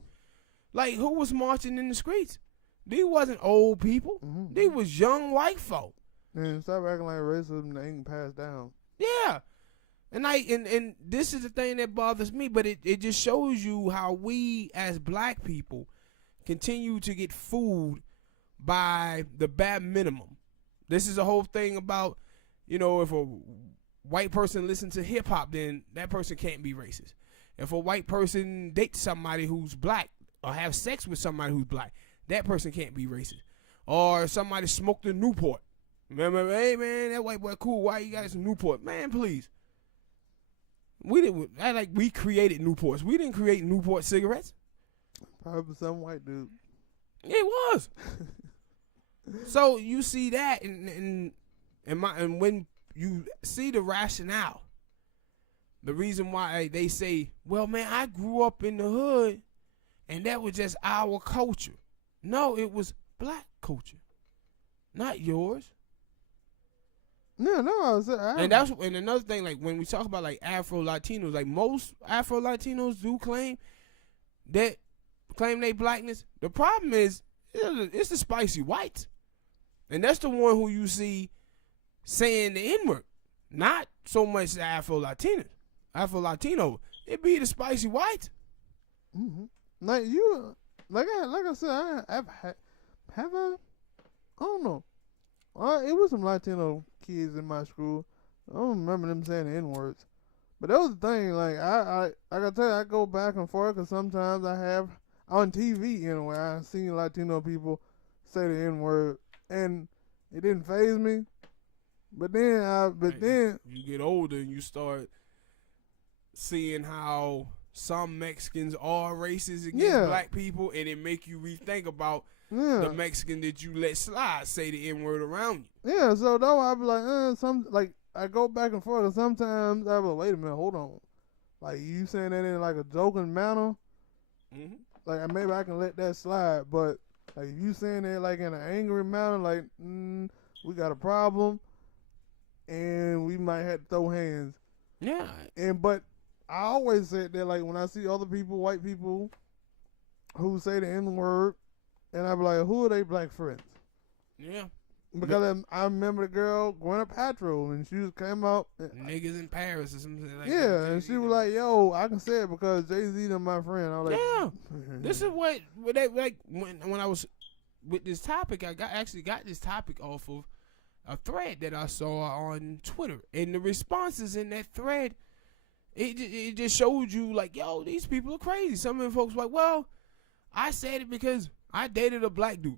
like, who was marching in the streets? These wasn't old people. Mm-hmm. They was young white folk. And stop acting like racism ain't passed down. Yeah. And this is the thing that bothers me, but it just shows you how we as black people continue to get fooled by the bare minimum. This is the whole thing about, you know, if a white person listens to hip hop, then that person can't be racist. If a white person dates somebody who's black or have sex with somebody who's black, that person can't be racist. Or somebody smoked a Newport. Remember, hey man, that white boy cool. Why you got some Newport? Man, please. We created Newports. We didn't create Newport cigarettes. Probably some white dude. It was. So you see that, and when you see the rationale, the reason why they say, well, man, I grew up in the hood, and that was just our culture. No, it was black culture, not yours. No, and another thing, like when we talk about like Afro Latinos, like most Afro Latinos do claim they blackness. The problem is it's the spicy whites, and that's the one who you see saying the N-word. Not so much the Afro Latino. It be the spicy whites. Mm-hmm. Like you, like I said, have I? I don't know. It was some Latino kids in my school. I don't remember them saying the N words. But that was the thing. Like I gotta tell you, I go back and forth because sometimes I have on TV anyway. I seen Latino people say the N word, and it didn't faze me. But then, you get older and you start seeing how some Mexicans are racist against black people, and it make you rethink about the Mexican that you let slide say the N word around you. Yeah, so though I be like, I go back and forth, and sometimes I be like, wait a minute, hold on. Like, you saying that in like a joking manner, like maybe I can let that slide, but like if you saying that like in an angry manner, like we got a problem, and we might have to throw hands. Yeah. But I always said that like when I see other people, white people, who say the N word, and I be like, who are they black friends? Yeah. Because I remember the girl Gwyneth Paltrow, and she came out. Niggas in Paris or something like that. Yeah, and she was like, yo, I can say it because Jay-Z is my friend. I was like, yeah. This is what they like when I was with this topic. I actually got this topic off of a thread that I saw on Twitter, and the responses in that thread, it just showed you like, yo, these people are crazy. Some of the folks were like, well, I said it because I dated a black dude.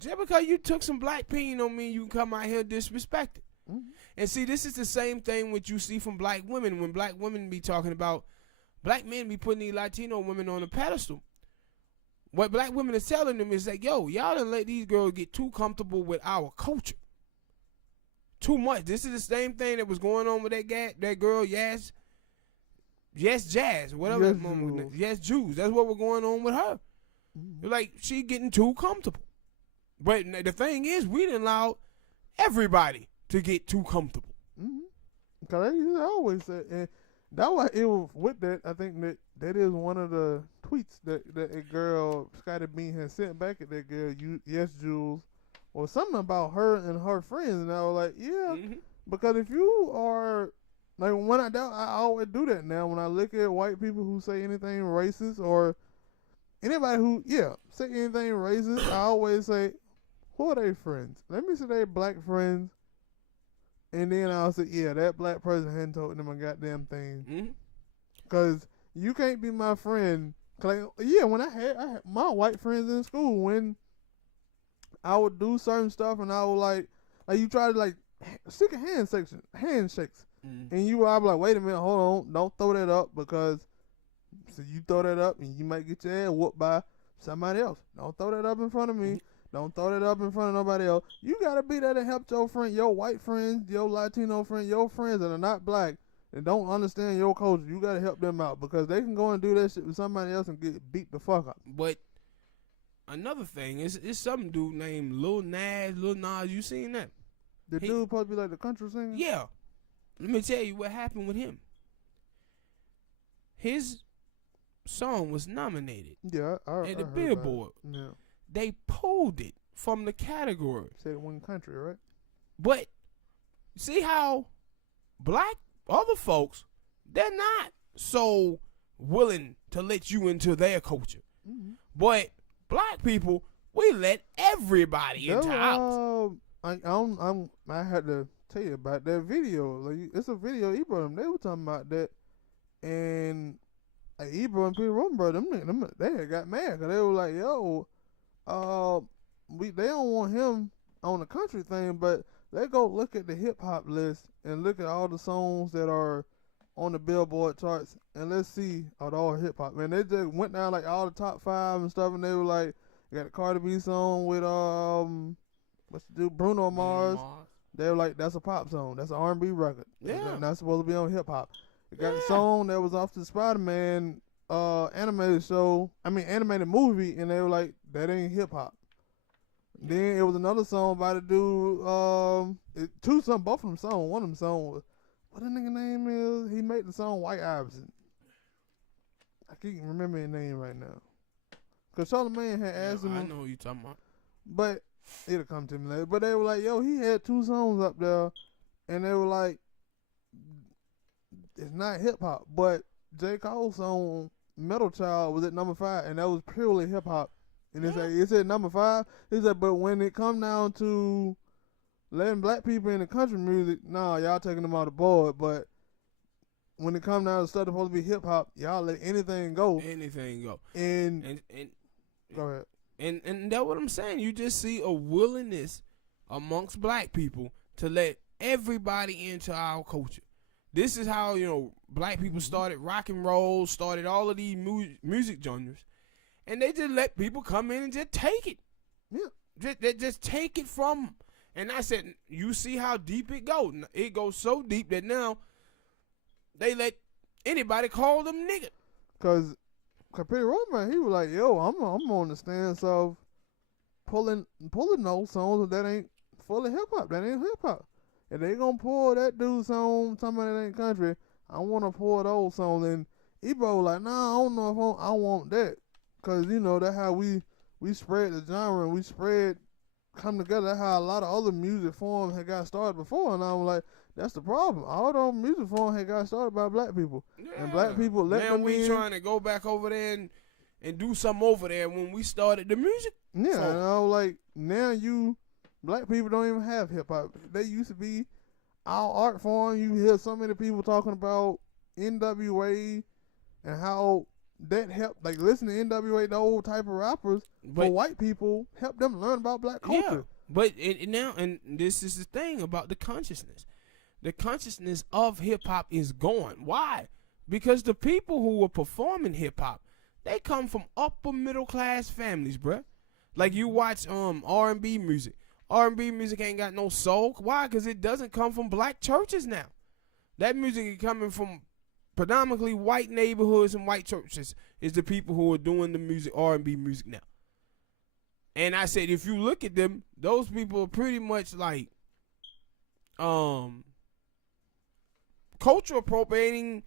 Just because you took some black pain on me, you can come out here disrespected. And see, this is the same thing what you see from black women when black women be talking about black men be putting these Latino women on a pedestal. What black women are telling them is like, yo, y'all done let these girls get too comfortable with our culture. Too much. This is the same thing that was going on with that girl, Yes Jazz, whatever. Yes Jews. That's what was going on with her. Like, she getting too comfortable. But the thing is, we didn't allow everybody to get too comfortable. Because I always say, and that was it was with that. I think that is one of the tweets that a girl, Scotty Bean, has sent back at that girl, Yes Jules, or something about her and her friends. And I was like, yeah, because if you are, like, when I always do that now. When I look at white people who say anything racist, or anybody who, say anything racist, I always say, who are they friends? Let me see their black friends. And then I'll say, yeah, that black person hadn't told them a goddamn thing. Because you can't be my friend. When I had my white friends in school, when I would do certain stuff and I would like you try to like stick a handshakes. And I'll be like, wait a minute, hold on, don't throw that up, because so you throw that up and you might get your ass whooped by somebody else. Don't throw that up in front of me. Don't throw that up in front of nobody else. You gotta be there to help your friend, your white friends, your Latino friends, your friends that are not black and don't understand your culture. You gotta help them out, because they can go and do that shit with somebody else and get beat the fuck up. But another thing is, it's some dude named Lil Nas. You seen that? The dude supposed to be like the country singer? Yeah. Let me tell you what happened with him. His song was nominated at the Billboard. Yeah. They pulled it from the category. Said one country, right? But see how black other folks, they're not so willing to let you into their culture. But black people, we let everybody into ours. I had to tell you about that video. Like, it's a video Ebro them. They were talking about that, and Ebro and Peter Rosenberg, them they had got mad because they were like, yo, they don't want him on the country thing, but they go look at the hip hop list and look at all the songs that are on the Billboard charts, and let's see all hip hop. Man, they just went down like all the top 5 and stuff, and they were like, you got the Cardi B song with what's the dude, Bruno Mars. They were like, that's a pop song, that's an R&B record. Yeah, not supposed to be on hip hop. They got the song that was off the Spider-Man animated movie, and they were like, that ain't hip hop. Then it was another song by the dude, both of them songs. One of them songs was, what the nigga name is? He made the song White Iverson. I can't remember his name right now. Cause Charlamagne had asked him. I know who you talking about. But it'll come to me later. But they were like, yo, he had 2 songs up there, and they were like, it's not hip hop, but J. Cole's song Metal Child was at number 5, and that was purely hip hop. And Yeah. it said number 5. He said, but when it come down to letting black people in the country music, nah, y'all taking them out the board. But when it come down to stuff that's supposed to be hip hop, y'all let anything go. Anything go. And go ahead. And that's what I'm saying. You just see a willingness amongst black people to let everybody into our culture. This is how, black people started rock and roll, started all of these music genres. And they just let people come in and just take it. Yeah. Just take it from them. And I said, you see how deep it goes. It goes so deep that now they let anybody call them nigga. Cause Pretty Roman, he was like, yo, I'm on the stance of pulling those songs that ain't fully hip hop. That ain't hip hop. If they gonna pull that dude's song, somebody that ain't country, I wanna pull those songs. And Ebro was like, nah, I don't know if I want that. Cause that's how we spread the genre and we spread come together. That's how a lot of other music forms had got started before. And I was like, that's the problem. All those music forms had got started by black people. Yeah. And black people let them we in. Trying to go back over there and do something over there when we started the music. Yeah, and I was like, now black people don't even have hip hop. They used to be our art form. You hear so many people talking about NWA and how that helped, like listen to NWA, the old type of rappers, for white people, help them learn about black culture. Yeah, but now this is the thing about the consciousness. The consciousness of hip hop is gone. Why? Because the people who were performing hip hop, they come from upper middle class families, bruh. Like you watch R&B music. R&B music ain't got no soul. Why? Because it doesn't come from black churches now. That music is coming from predominantly white neighborhoods and white churches is the people who are doing the music, R&B music now. And I said, if you look at them, those people are pretty much like culture appropriating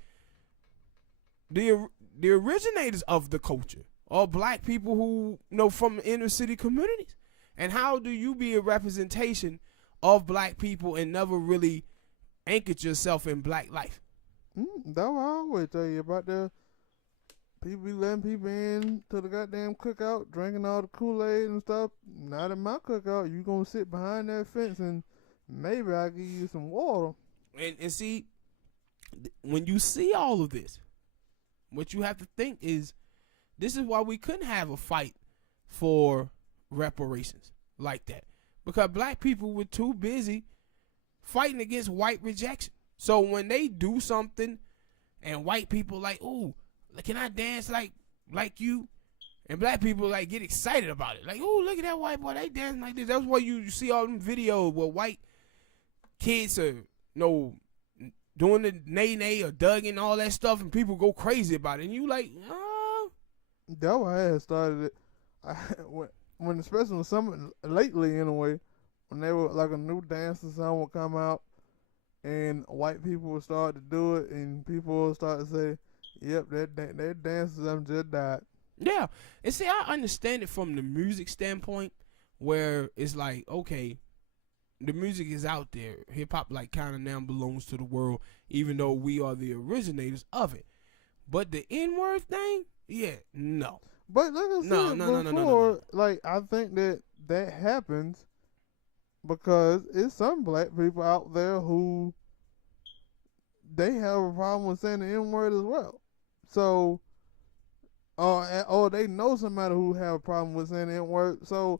the originators of the culture, or black people who from inner city communities. And how do you be a representation of black people and never really anchored yourself in black life? That's what I always tell you about the people be letting people in to the goddamn cookout, drinking all the Kool-Aid and stuff. Not in my cookout. You gonna sit behind that fence and maybe I'll give you some water. And see, when you see all of this, what you have to think is, this is why we couldn't have a fight for reparations like that, because black people were too busy fighting against white rejection. So when they do something and white people like, ooh, can I dance like you? And black people like get excited about it. Like, ooh, look at that white boy, they dancing like this. That's why you see all them videos where white kids are doing the nay or dugging, all that stuff, and people go crazy about it. And you like, oh. That's why I had started it. When especially when some lately anyway, when they were like a new dance or something would come out and white people would start to do it and people would start to say, yep, that dance just died. Yeah. And see, I understand it from the music standpoint, where it's like, okay, the music is out there. Hip hop like kind of now belongs to the world, even though we are the originators of it. But the N-word thing, yeah, no. But like I said before, like I think that happens because it's some black people out there who they have a problem with saying the N-word as well. So, or they know somebody who have a problem with saying the N-word. So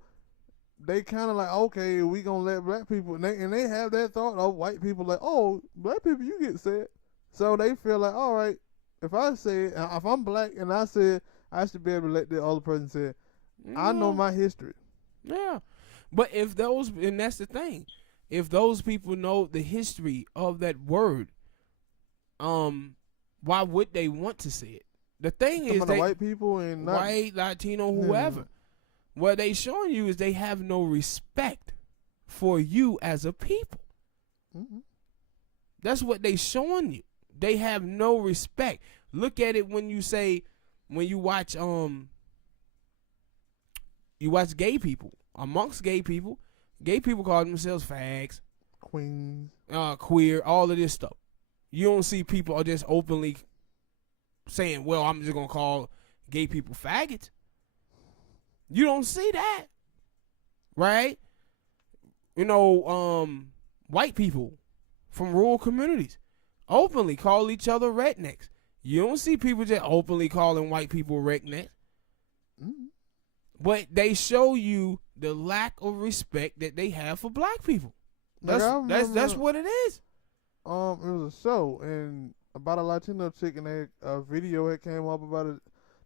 they kind of like, okay, we gonna let black people, and they have that thought of white people like, oh, black people, you get said. So they feel like, all right, if I say it, if I'm black and I said, I should be able to let the other person say it. I know my history. Yeah. But if those, and that's the thing, if those people know the history of that word, why would they want to say it? The thing is, the white people and white, Latino, whoever, what they showing you is they have no respect for you as a people. Mm-hmm. That's what they showing you. They have no respect. Look at it when you say, when you watch gay people. Amongst gay people call themselves fags, queens, queer, all of this stuff. You don't see people are just openly saying, well, I'm just gonna call gay people faggots. You don't see that, right? White people from rural communities openly call each other rednecks. You don't see people just openly calling white people rednecks. Mm-hmm. But they show you the lack of respect that they have for black people. That's what it is. It was a show and about a Latino chick, and a video had came up about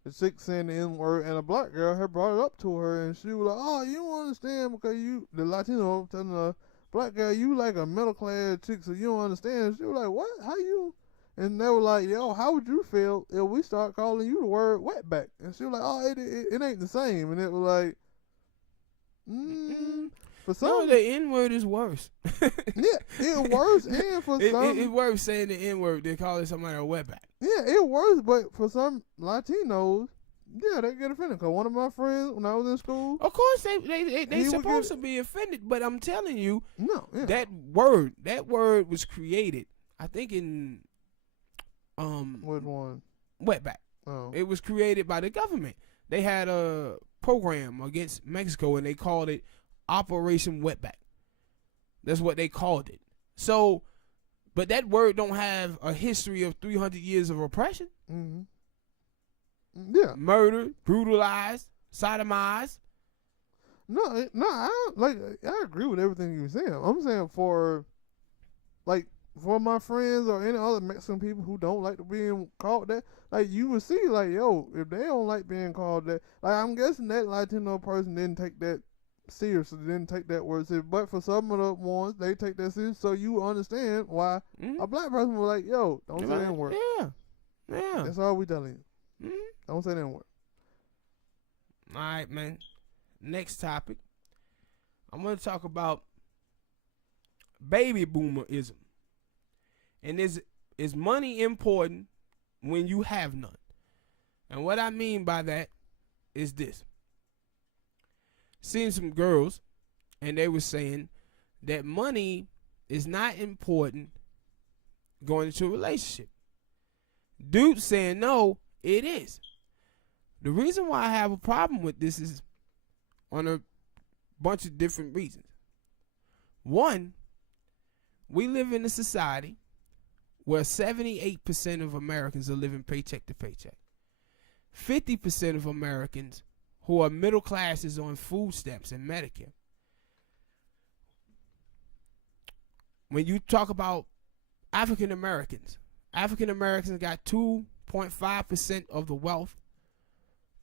the chick saying the N-word, and a black girl had brought it up to her, and she was like, "Oh, you don't understand because the Latino telling the black girl, you like a middle class chick, so you don't understand." She was like, "What? How you?" And they were like, "Yo, how would you feel if we start calling you the word wetback?" And she was like, "Oh, it ain't the same." And it was like, for some, no, the N-word is worse. Yeah, it's worse, and for some, it's worse saying the N-word than calling somebody a wetback. Yeah, it's worse, but for some Latinos, yeah, they get offended. Cause one of my friends, when I was in school, of course they supposed to be offended, but I'm telling you, no, yeah. that word was created, I think in which one? Wetback. Oh, It was created by the government. They had a program against Mexico, and they called it Operation Wetback. That's what they called it. So, but that word don't have a history of 300 years of oppression. mm-hmm. Yeah, Murder, brutalized, sodomized. No, I agree with everything you're saying. I'm saying for my friends or any other Mexican people who don't like to being called that, like you would see, like, yo, if they don't like being called that, like I'm guessing that Latino person didn't take that seriously, didn't take that word serious. But for some of the ones, they take that serious. So you understand why a black person was like, yo, don't say that word. Yeah. That's all we telling you. Mm-hmm. Don't say that word. All right, man. Next topic. I'm going to talk about baby boomerism. And is money important when you have none? And what I mean by that is this. Seeing some girls, and they were saying that money is not important going into a relationship. Dudes saying no, it is. The reason why I have a problem with this is on a bunch of different reasons. One, we live in a society where 78% of Americans are living paycheck to paycheck. 50% of Americans who are middle class is on food stamps and Medicare. When you talk about African Americans got 2.5% of the wealth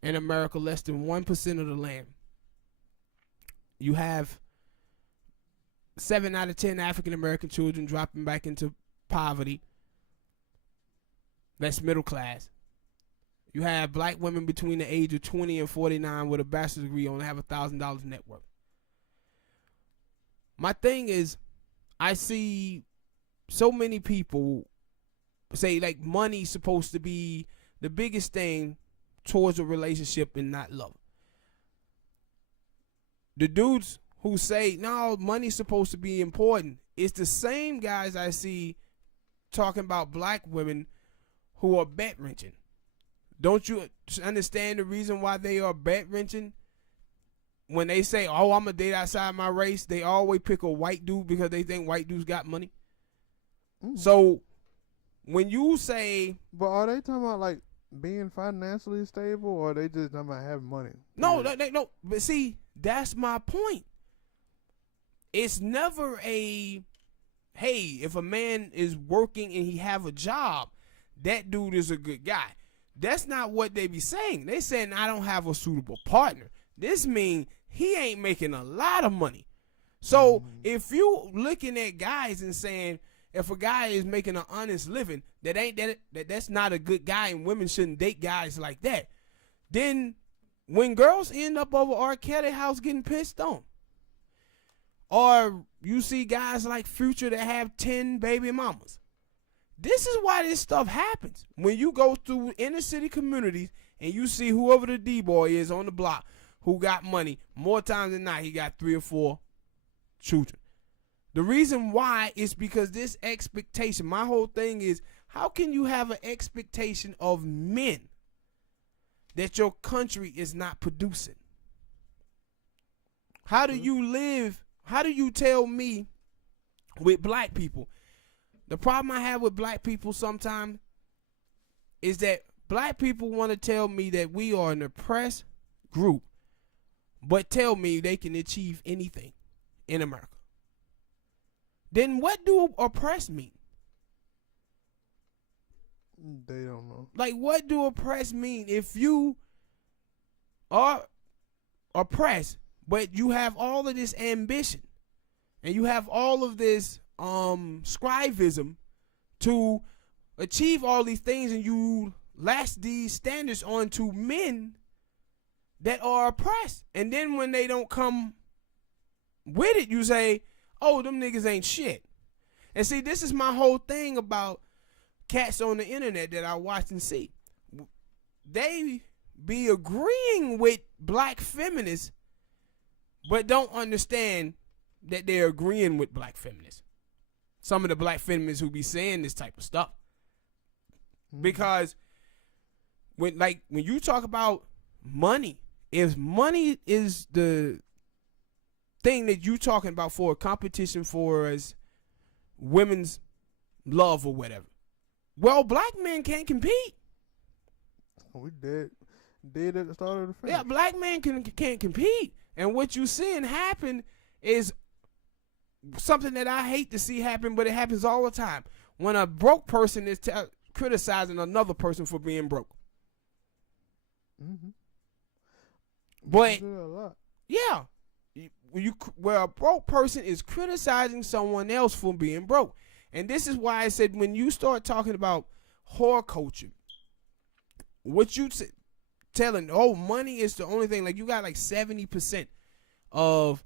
in America, less than 1% of the land. You have 7 out of 10 African American children dropping back into poverty. That's middle class. You have black women between the age of 20 and 49 with a bachelor's degree only have $1,000 net worth. My thing is, I see so many people say like money's supposed to be the biggest thing towards a relationship and not love. The dudes who say, no, money's supposed to be important, it's the same guys I see talking about black women who are bet wrenching. Don't you understand the reason why they are bet wrenching? When they say, oh, I'm going to date outside my race, they always pick a white dude because they think white dudes got money. So when you say... But are they talking about like being financially stable, or are they just talking about having money? No, no. But see, that's my point. It's never a, hey, if a man is working and he have a job, that dude is a good guy. That's not what they be saying. They saying I don't have a suitable partner. This means he ain't making a lot of money. So if you looking at guys and saying if a guy is making an honest living, that's not a good guy, and women shouldn't date guys like that, then when girls end up over R. Kelly house getting pissed on, or you see guys like Future that have 10 baby mamas, this is why this stuff happens. When you go through inner city communities and you see whoever the D-boy is on the block who got money, more times than not, he got 3 or 4 children. The reason why is because this expectation, my whole thing is, how can you have an expectation of men that your country is not producing? How do you live? How do you tell me with black people? The problem I have with black people sometimes is that black people want to tell me that we are an oppressed group, but tell me they can achieve anything in America. Then what do oppressed mean? They don't know. Like, what do oppressed mean? If you are oppressed, but you have all of this ambition, and you have all of this scrivism to achieve all these things, and you lash these standards onto men that are oppressed, and then when they don't come with it, you say, oh, them niggas ain't shit. And see, this is my whole thing about cats on the internet that I watch and see. They be agreeing with black feminists, but don't understand that they're agreeing with black feminists. Some of the black feminists who be saying this type of stuff. Because when you talk about money, if money is the thing that you talking about for a competition for as women's love or whatever, well, black men can't compete. We dead at the start of the film. Yeah, black men can't compete. And what you seeing happen is something that I hate to see happen, but it happens all the time. When a broke person is criticizing another person for being broke. Mm-hmm. But, a lot. yeah, where a broke person is criticizing someone else for being broke. And this is why I said when you start talking about whore culture, what you telling, oh, money is the only thing. Like, you got like 70% of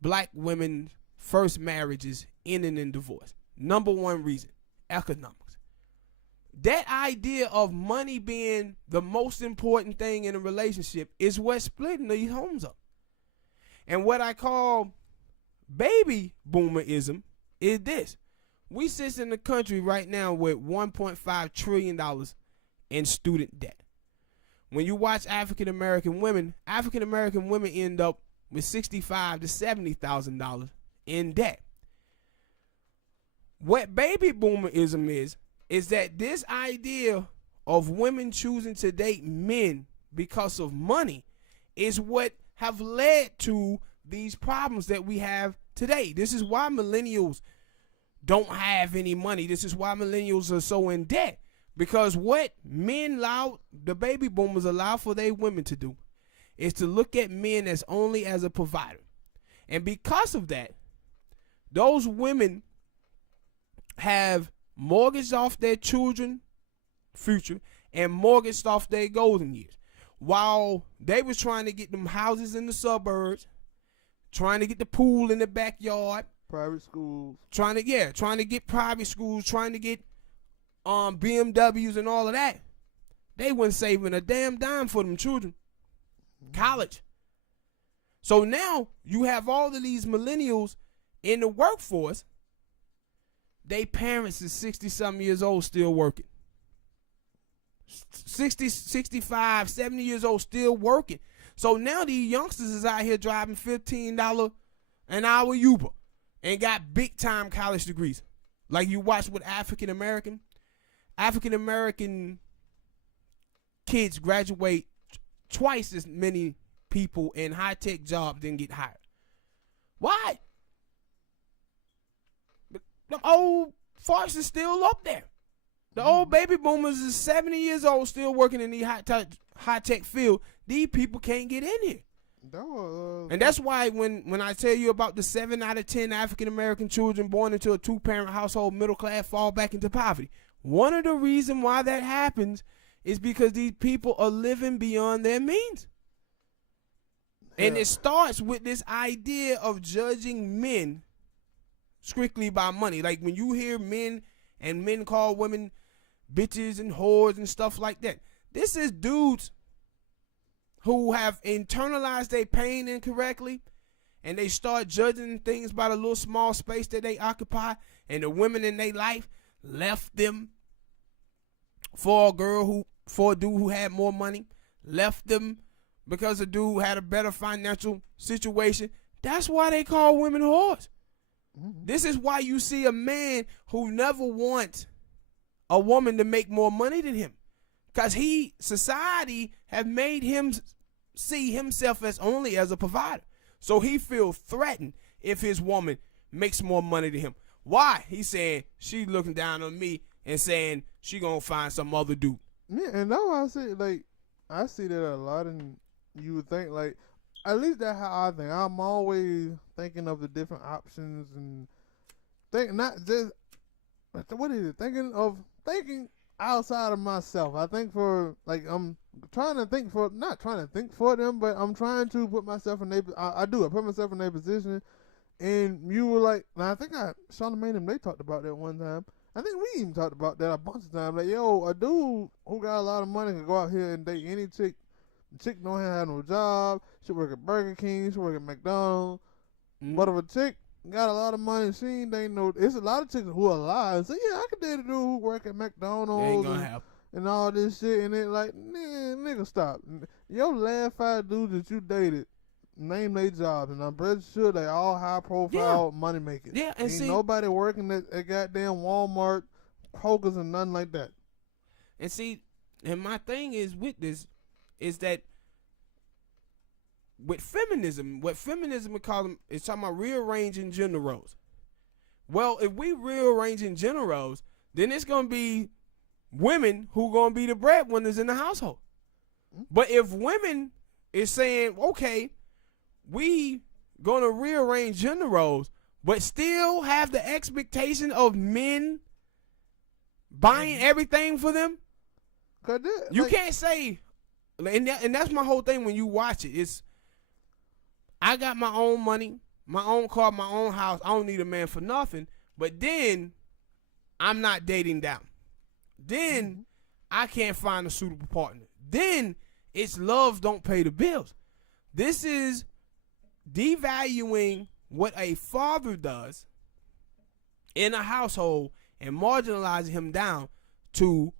black women's first marriages ending in divorce. Number one reason, economics. That idea of money being the most important thing in a relationship is what's splitting these homes up. And what I call baby boomerism is this. We sit in the country right now with $1.5 trillion in student debt. When you watch African American women end up with $65,000 to $70,000 in debt. What baby boomerism is that this idea of women choosing to date men because of money is what have led to these problems that we have today. This is why millennials don't have any money. This is why millennials are so in debt. Because what men allow, the baby boomers allow for their women to do is to look at men as only as a provider. And because of that, those women have mortgaged off their children's future and mortgaged off their golden years. While they was trying to get them houses in the suburbs, trying to get the pool in the backyard, private schools, trying to get private schools, trying to get BMWs and all of that, they weren't saving a damn dime for them children. College. So now you have all of these millennials in the workforce. They parents is 60-something years old still working. 60, 65, 70 years old still working. So now these youngsters is out here driving $15 an hour Uber and got big time college degrees. Like you watch with African American kids graduate twice as many people in high-tech jobs than get hired. Why? The old farts is still up there. The old baby boomers is 70 years old still working in the high-tech field. These people can't get in here. And that's why when I tell you about the 7 out of 10 African-American children born into a two-parent household, middle class, fall back into poverty, one of the reasons why that happens is because these people are living beyond their means. Yeah. And it starts with this idea of judging men strictly by money. Like when you hear men call women bitches and whores and stuff like that, this is dudes who have internalized their pain incorrectly, and they start judging things by the little small space that they occupy, and the women in their life left them for a dude who had more money, left them because the dude had a better financial situation. That's why they call women whores. Mm-hmm. This is why you see a man who never wants a woman to make more money than him, because society have made him see himself as only as a provider. So he feels threatened if his woman makes more money than him. Why? He's saying she's looking down on me and saying she gonna find some other dude. Yeah, and that's why I say, like, I see that a lot, and you would think, like, at least that's how I think. I'm always thinking of the different options and not just, what is it? Thinking outside of myself. I think I'm trying to think not trying to think for them, but I'm trying to put myself in I put myself in their position. And you were like, and I think Charlamagne and they talked about that one time. I think we even talked about that a bunch of times. Like, yo, a dude who got a lot of money can go out here and date any chick. The chick don't have no job. She work at Burger King. She work at McDonald's. Mm-hmm. But if a chick got a lot of money, she ain't no. It's a lot of chicks who are lie and say, yeah, I could date a dude who work at McDonald's and all this shit. And it like, nigga, stop. Your last 5 dudes that you dated, name their jobs, and I'm pretty sure they all high profile money makers. Yeah, and ain't nobody working at goddamn Walmart, Kroger's, and nothing like that. And see, and my thing is with this is that with feminism, what feminism is talking about rearranging gender roles. Well, if we rearranging gender roles, then it's gonna be women who gonna be the breadwinners in the household. But if women is saying, okay, we gonna rearrange gender roles, but still have the expectation of men buying everything for them, you can't say, and that's my whole thing when you watch it. It's, I got my own money, my own car, my own house. I don't need a man for nothing. But then I'm not dating down. Then I can't find a suitable partner. Then it's love don't pay the bills. This is devaluing what a father does in a household and marginalizing him down to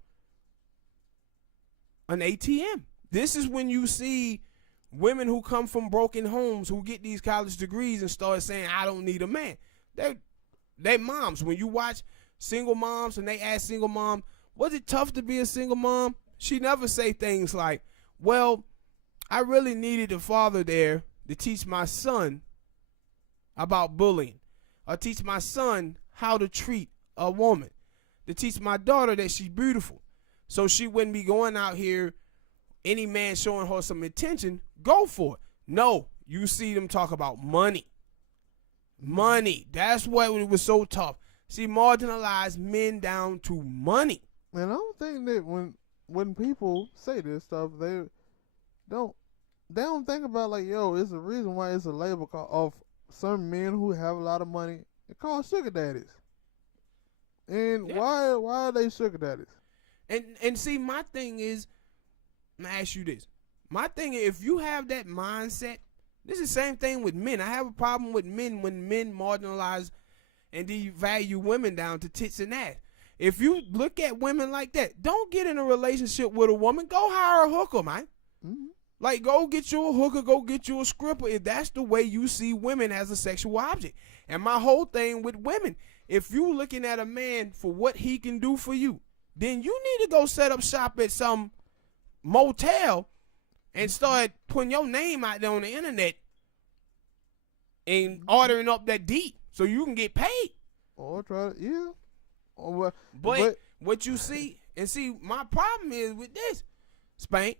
an ATM. This is when you see women who come from broken homes who get these college degrees and start saying, I don't need a man. They moms. When you watch single moms and they ask single mom, was it tough to be a single mom? She never say things like, well, I really needed a father there to teach my son about bullying, or teach my son how to treat a woman, to teach my daughter that she's beautiful, so she wouldn't be going out here, any man showing her some attention, go for it. No, you see them talk about money. Money. That's why it was so tough. See, marginalized men down to money. And I don't think that when people say this stuff, they don't think about, like, yo, it's a reason why it's a label of some men who have a lot of money. It's called sugar daddies. And why are they sugar daddies? And see, my thing is, I'm gonna ask you this. My thing is, if you have that mindset, this is the same thing with men. I have a problem with men when men marginalize and devalue women down to tits and ass. If you look at women like that, don't get in a relationship with a woman. Go hire a hooker, man. Mm-hmm. Like, go get you a hooker, go get you a stripper, if that's the way you see women as a sexual object. And my whole thing with women, if you looking at a man for what he can do for you, then you need to go set up shop at some motel and start putting your name out there on the internet and ordering up that D so you can get paid. Or try to, yeah. Or, but what you see, and see, my problem is with this, Spank,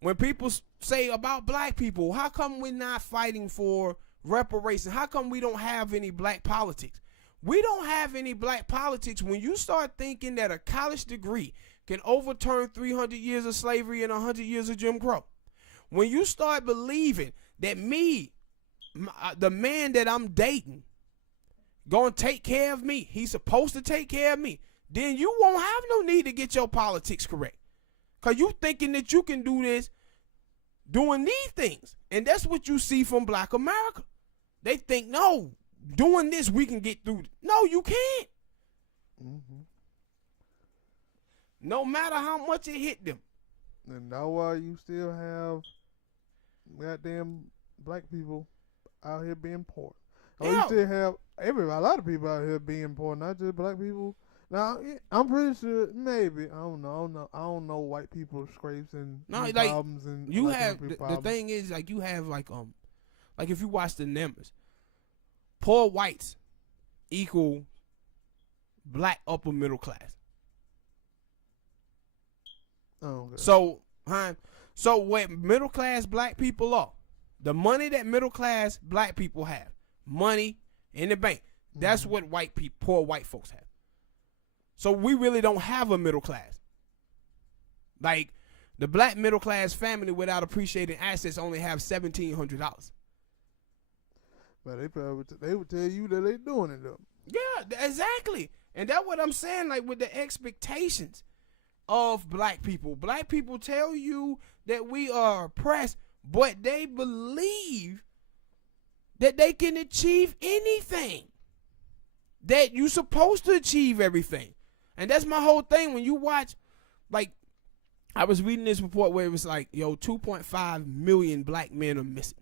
when people say about black people, how come we're not fighting for reparations? How come we don't have any black politics? We don't have any black politics when you start thinking that a college degree can overturn 300 years of slavery and 100 years of Jim Crow. When you start believing that the man that I'm dating, gonna take care of me, he's supposed to take care of me, then you won't have no need to get your politics correct. Because you thinking that you can do this doing these things. And that's what you see from black America. They think, no, doing this we can get through. No, you can't. Mm-hmm. no matter how much it hit them. And that's why you still have goddamn black people out here being poor. Or you Yeah. still have a lot of people out here being poor, not just black people. Now, I'm pretty sure maybe I don't know white people scrapes and problems and you Latino have people the problems. thing is like you have like if you watch the numbers, poor whites equal black upper middle class. Oh, okay. So what middle class black people are, the money that middle class black people have, money in the bank, that's what poor white folks have. So we really don't have a middle class. Like the black middle class family without appreciating assets only have $1,700. But they would tell you that they doing it though. Yeah, exactly. And that's what I'm saying, like with the expectations of black people. Black people tell you that we are oppressed, but they believe that they can achieve anything. That you're supposed to achieve everything. And that's my whole thing. When you watch, like, I was reading this report where it was like, 2.5 million black men are missing.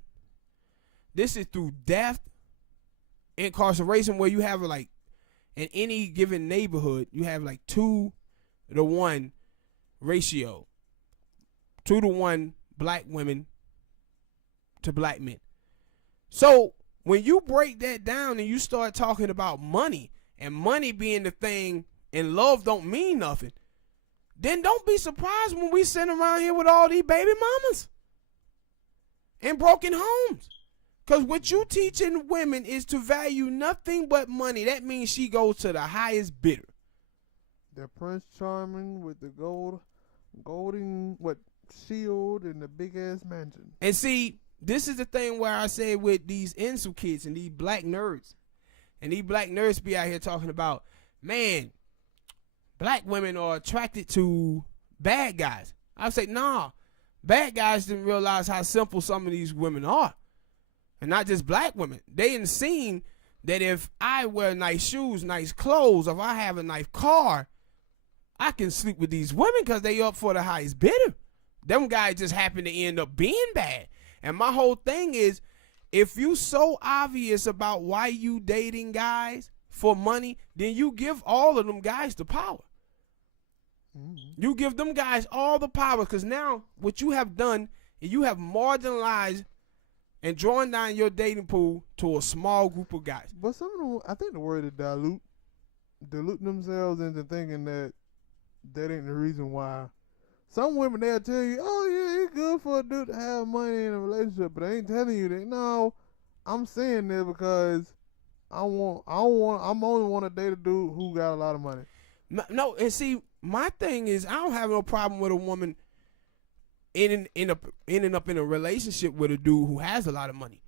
This is through death, incarceration, where you have like, in any given neighborhood, you have like 2-to-1 ratio. 2-to-1 black women to black men. So when you break that down and you start talking about money, and money being the thing, and love don't mean nothing, then don't be surprised when we sit around here with all these baby mamas and broken homes. Because what you teaching women is to value nothing but money. That means she goes to the highest bidder. The Prince Charming with the golden shield and the big ass mansion. And see, this is the thing where I say with these incel kids and these black nerds, and these black nerds be out here talking about, man, black women are attracted to bad guys. I say, nah, bad guys didn't realize how simple some of these women are. And not just black women. They didn't seen that if I wear nice shoes, nice clothes, if I have a nice car, I can sleep with these women because they up for the highest bidder. Them guys just happen to end up being bad. And my whole thing is, if you so obvious about why you dating guys for money, then you give all of them guys the power. You give them guys all the power, because now what you have done is you have marginalized and drawing down your dating pool to a small group of guys. But some of them, I think the word is dilute themselves into thinking that ain't the reason why. Some women, they'll tell you, oh yeah, it's good for a dude to have money in a relationship, but they ain't telling you that. No, I'm saying that because I only want to date a dude who got a lot of money. No, and see, my thing is, I don't have no problem with a woman ending up in a relationship with a dude who has a lot of money.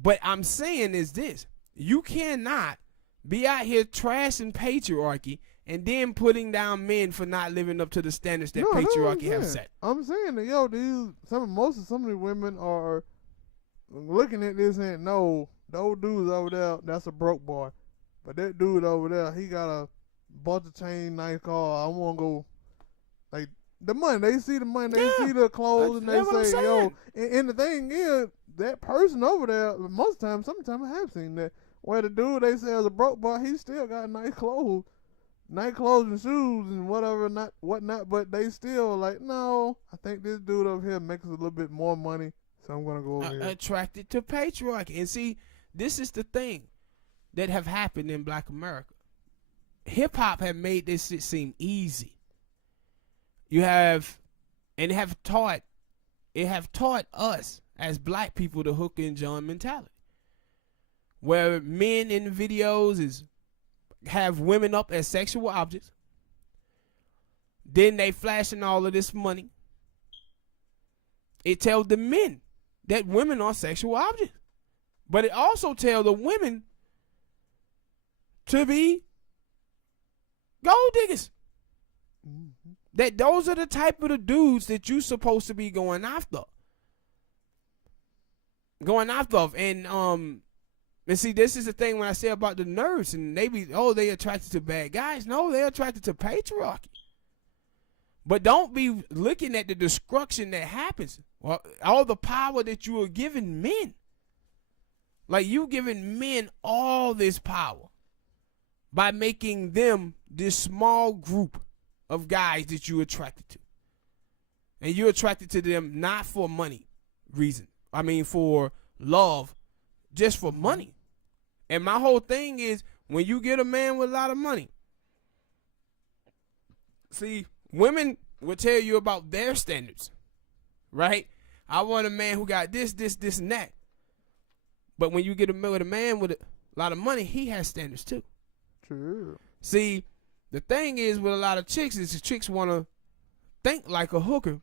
But I'm saying is this: you cannot be out here trashing patriarchy and then putting down men for not living up to the standards that patriarchy have set. I'm saying that some of the women are looking at this and no, those dudes over there, that's a broke boy. But that dude over there, he got a bunch of chain, nice car. I want to go, like, the money. They see the money, they see the clothes, and they say, yo. And the thing is, that person over there, most times, sometimes I have seen that, where the dude they say is a broke boy, he still got nice clothes and shoes and whatnot, but they still like, no, I think this dude over here makes a little bit more money, so I'm gonna go over here. Attracted to patriarchy. And see, this is the thing that have happened in Black America. Hip hop have made this shit seem easy. It have taught us as black people the hook and John mentality, where men in videos have women up as sexual objects. Then they flashing all of this money. It tells the men that women are sexual objects, but it also tells the women to be gold diggers. Mm-hmm. That those are the type of the dudes that you supposed to be going after. And see, this is the thing when I say about the nerds, and they attracted to bad guys. No, they're attracted to patriarchy. But don't be looking at the destruction that happens, or all the power that you are giving men. Like, you giving men all this power by making them this small group of guys that you're attracted to. And you're attracted to them not for money reason. I mean, for love, just for money. And my whole thing is, when you get a man with a lot of money, see, women will tell you about their standards, right? I want a man who got this, and that. But when you get a man with a lot of money, he has standards too. True. See, the thing is with a lot of chicks is the chicks want to think like a hooker,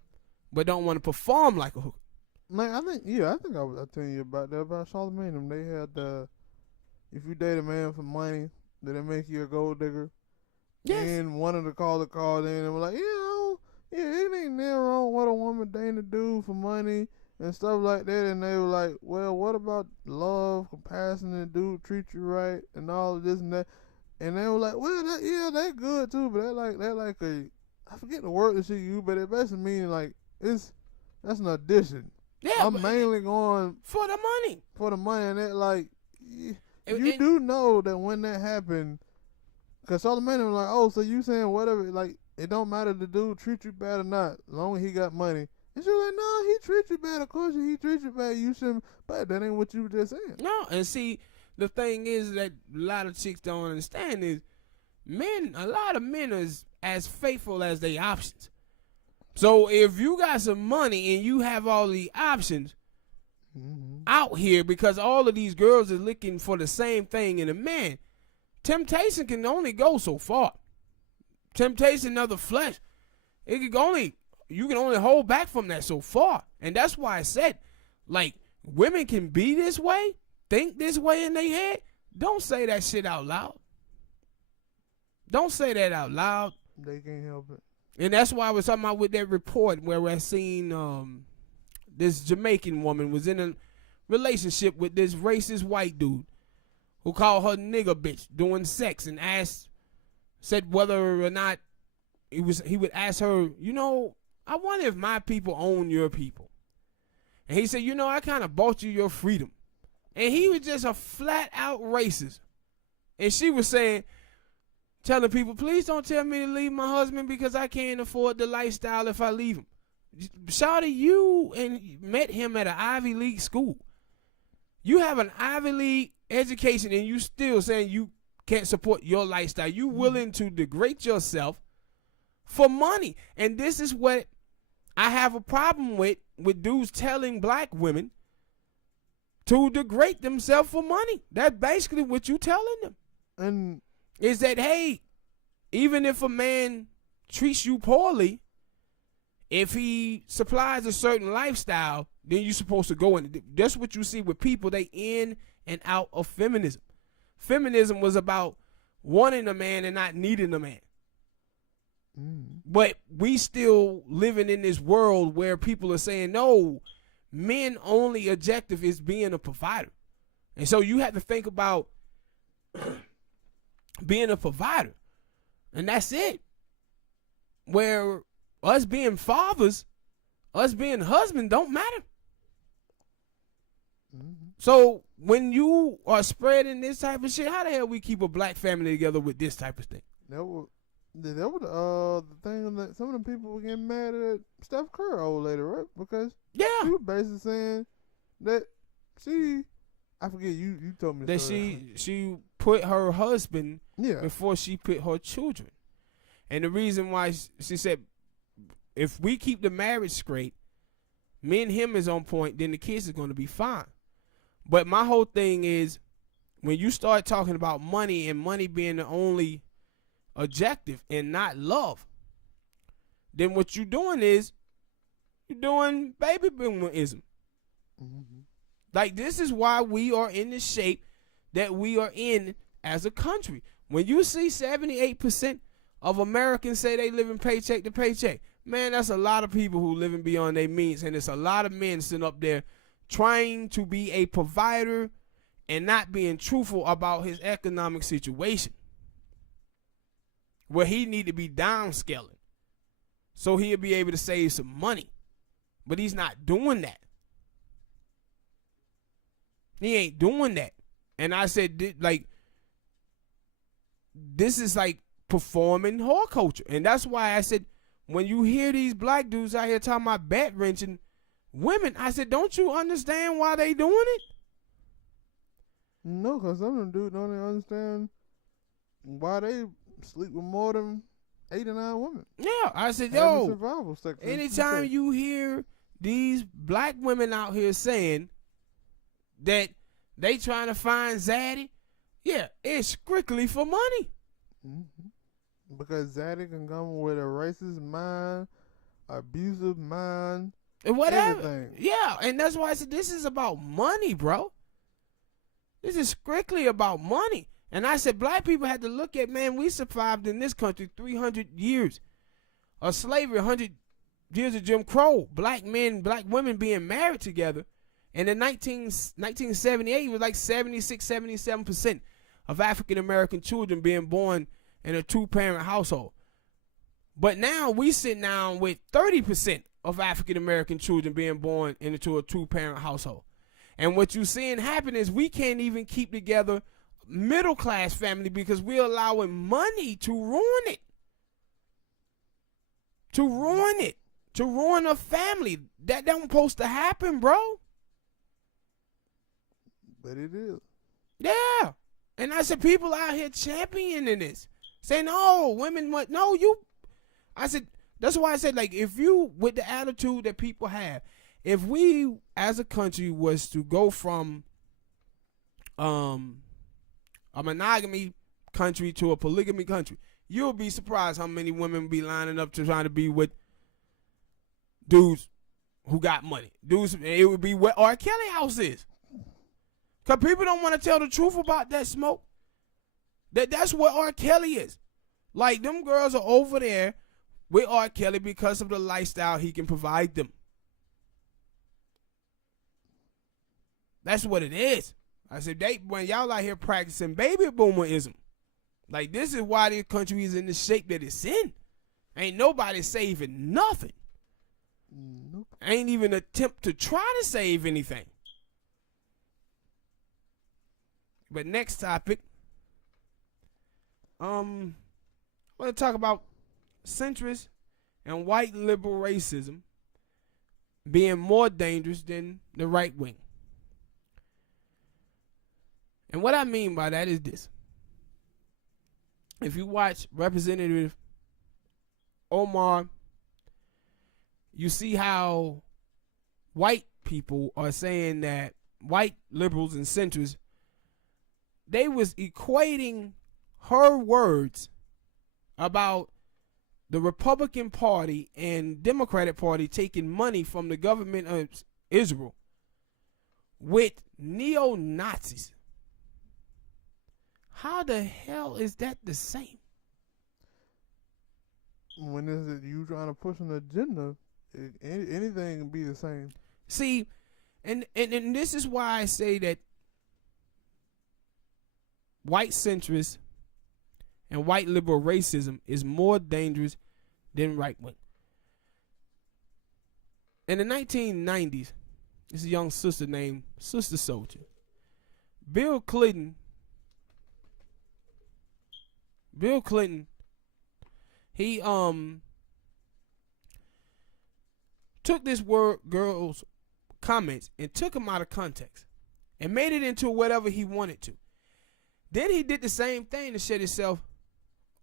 but don't want to perform like a hooker. Man, I think I was telling you about that, about Charlamagne. They had if you date a man for money, then it make you a gold digger. Yes. And one of the caller called in and was like, it ain't nothing wrong with a woman dating a dude for money and stuff like that. And they were like, well, what about love, compassion, and dude treat you right and all of this and that? And they were like, well, that's good too, but that like a, I forget the word that she used, but it basically means like that's an addition. Yeah, I'm mainly going for the money. For the money, and that like you do know that when that happened, because Charlamagne was like, oh, so you saying whatever, like it don't matter the dude treat you bad or not, as long as he got money. And she was like, no, he treats you bad. Of course he treats you bad. You shouldn't. But that ain't what you were just saying. No, and see, the thing is that a lot of chicks don't understand is a lot of men is as faithful as they options. So if you got some money and you have all the options out here, because all of these girls are looking for the same thing in a man, temptation can only go so far. Temptation of the flesh, you can only hold back from that so far. And that's why I said, like, women can be this way, think this way in their head. Don't say that shit out loud. Don't say that out loud. They can't help it. And that's why I was talking about with that report where I seen this Jamaican woman was in a relationship with this racist white dude who called her nigger bitch doing sex and said whether or not he would ask her, I wonder if my people own your people. And he said, I kind of bought you your freedom. And he was just a flat out racist. And she was telling people, please don't tell me to leave my husband because I can't afford the lifestyle if I leave him. Shawty, you met him at an Ivy League school. You have an Ivy League education and you still saying you can't support your lifestyle. You willing to degrade yourself for money. And this is what I have a problem with dudes telling black women to degrade themselves for money. That's basically what you telling them. And is that, hey, even if a man treats you poorly, if he supplies a certain lifestyle, then you're supposed to go in. That's what you see with people. They in and out of feminism. Feminism was about wanting a man and not needing a man. But we still living in this world where people are saying, no, men only objective is being a provider. And so you have to think about being a provider. And that's it. Where us being fathers, us being husbands don't matter. So when you are spreading this type of shit, how the hell we keep a black family together with this type of thing? That was the thing that some of the people were getting mad at Steph Curry old lady, right? Because she was basically saying that I forget, you told me that she put her husband before she put her children. And the reason why she said, if we keep the marriage straight, me and him is on point, then the kids are going to be fine. But my whole thing is, when you start talking about money and money being the only objective and not love, then what you're doing is you're doing baby boomerism. Like, this is why we are in the shape that we are in as a country. When you see 78% of Americans say they live in paycheck to paycheck, man, that's a lot of people who living beyond their means, and it's a lot of men sitting up there trying to be a provider and not being truthful about his economic situation, where he need to be downscaling. so he'll be able to save some money. But he's not doing that. He ain't doing that. And I said, like, this is like performing whore culture. And that's why I said, when you hear these black dudes out here talking about bat wrenching women, I said, don't you understand why they doing it? No, because some of them dudes don't even understand why they sleep with more than 8 or 9 women. Yeah, I said, Having yo, survival sex. anytime you hear these black women out here saying that they trying to find Zaddy, yeah, it's strictly for money. Mm-hmm. Because Zaddy can come with a racist mind, abusive mind, and whatever. everything. Yeah, and that's why I said this is about money, bro. This is strictly about money. And I said black people had to look at, man, we survived in this country 300 years of slavery, 100 years of Jim Crow, black men, black women being married together. And in 1978, it was like 76, 77% of African-American children being born in a 2-parent household. But now we sit down with 30% of African-American children being born into a 2-parent household. And what you're seeing happen is we can't even keep together middle-class family because we're allowing money to ruin it. To ruin it. To ruin a family. That don't supposed to happen, bro. But it is. Yeah. And I said, people out here championing this. Saying, no, women want, no, you. I said, that's why I said, like, if you, with the attitude that people have, if we as a country was to go from a monogamy country to a polygamy country, you'll be surprised how many women be lining up to trying to be with dudes who got money. Dudes, it would be what R. Kelly house is. Because people don't want to tell the truth about that smoke. That's what R. Kelly is. Like, them girls are over there with R. Kelly because of the lifestyle he can provide them. That's what it is. I said, when y'all out here practicing baby boomerism, like, this is why this country is in the shape that it's in. Ain't nobody saving nothing. Nope. Ain't even attempt to try to save anything. But next topic, I want to talk about centrist and white liberal racism being more dangerous than the right wing. And what I mean by that is this. If you watch Representative Omar, you see how white people are saying that white liberals and centrists, they was equating her words about the Republican Party and Democratic Party taking money from the government of Israel with neo-Nazis. How the hell is that the same? When is it you trying to push an agenda, anything can be the same. See, and this is why I say that white centrist and white liberal racism is more dangerous than right wing. In the 1990s, this is a young sister named Sister Soldier. Bill Clinton, he took this girl's comments and took them out of context and made it into whatever he wanted to. Then he did the same thing to set himself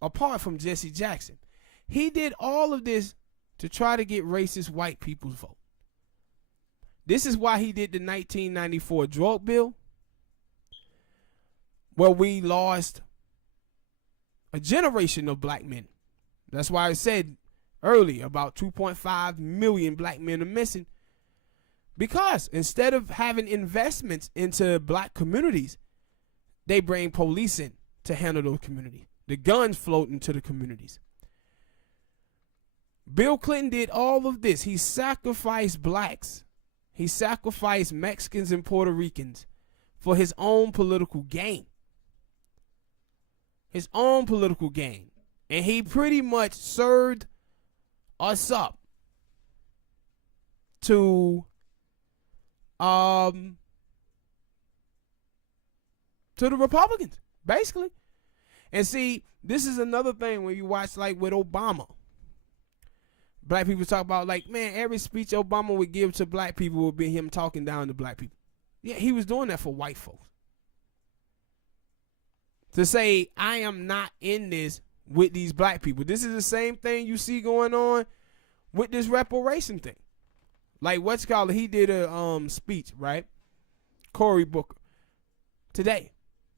apart from Jesse Jackson. He did all of this to try to get racist white people's vote. This is why he did the 1994 drug bill, where we lost a generation of black men. That's why I said earlier about 2.5 million black men are missing. Because instead of having investments into black communities, they bring police in to handle those communities. The guns floating to the communities. Bill Clinton did all of this. He sacrificed blacks. He sacrificed Mexicans and Puerto Ricans for his own political gain. His own political gain. And he pretty much served us up to the Republicans, basically. And see, this is another thing when you watch, like, with Obama. Black people talk about, like, man, every speech Obama would give to black people would be him talking down to black people. Yeah, he was doing that for white folks. To say, I am not in this with these black people. This is the same thing you see going on with this reparation thing. Like, what's called, he did a speech, right? Cory Booker, today.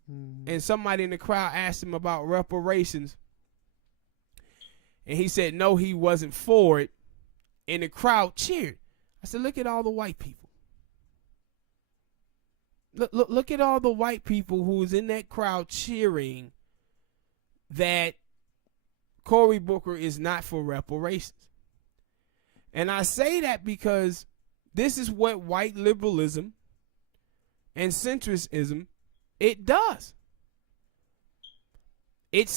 And somebody in the crowd asked him about reparations. And he said, no, he wasn't for it. And the crowd cheered. I said, look at all the white people. Look at all the white people who was in that crowd cheering that Cory Booker is not for reparations. And I say that because this is what white liberalism and centrism it does. It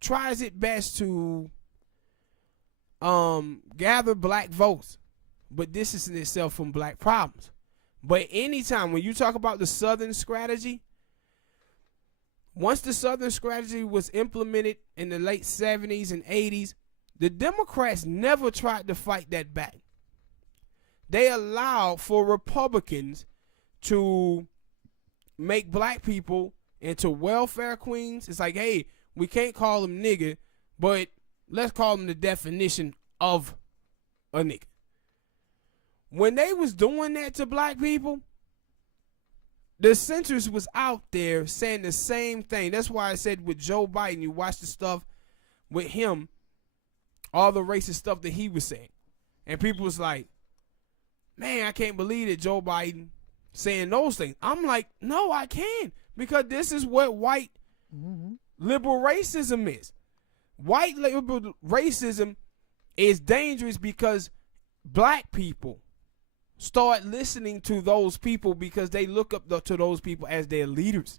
tries its best to gather black votes, but distancing itself from black problems. But anytime when you talk about the Southern strategy, once the Southern strategy was implemented in the late 70s and 80s, the Democrats never tried to fight that back. They allowed for Republicans to make black people into welfare queens. It's like, hey, we can't call them nigga, but let's call them the definition of a nigga. When they was doing that to black people, the centrists was out there saying the same thing. That's why I said with Joe Biden, you watch the stuff with him, all the racist stuff that he was saying. And people was like, man, I can't believe that Joe Biden saying those things. I'm like, no, I can, because this is what white liberal racism is. White liberal racism is dangerous because black people start listening to those people because they look up to those people as their leaders.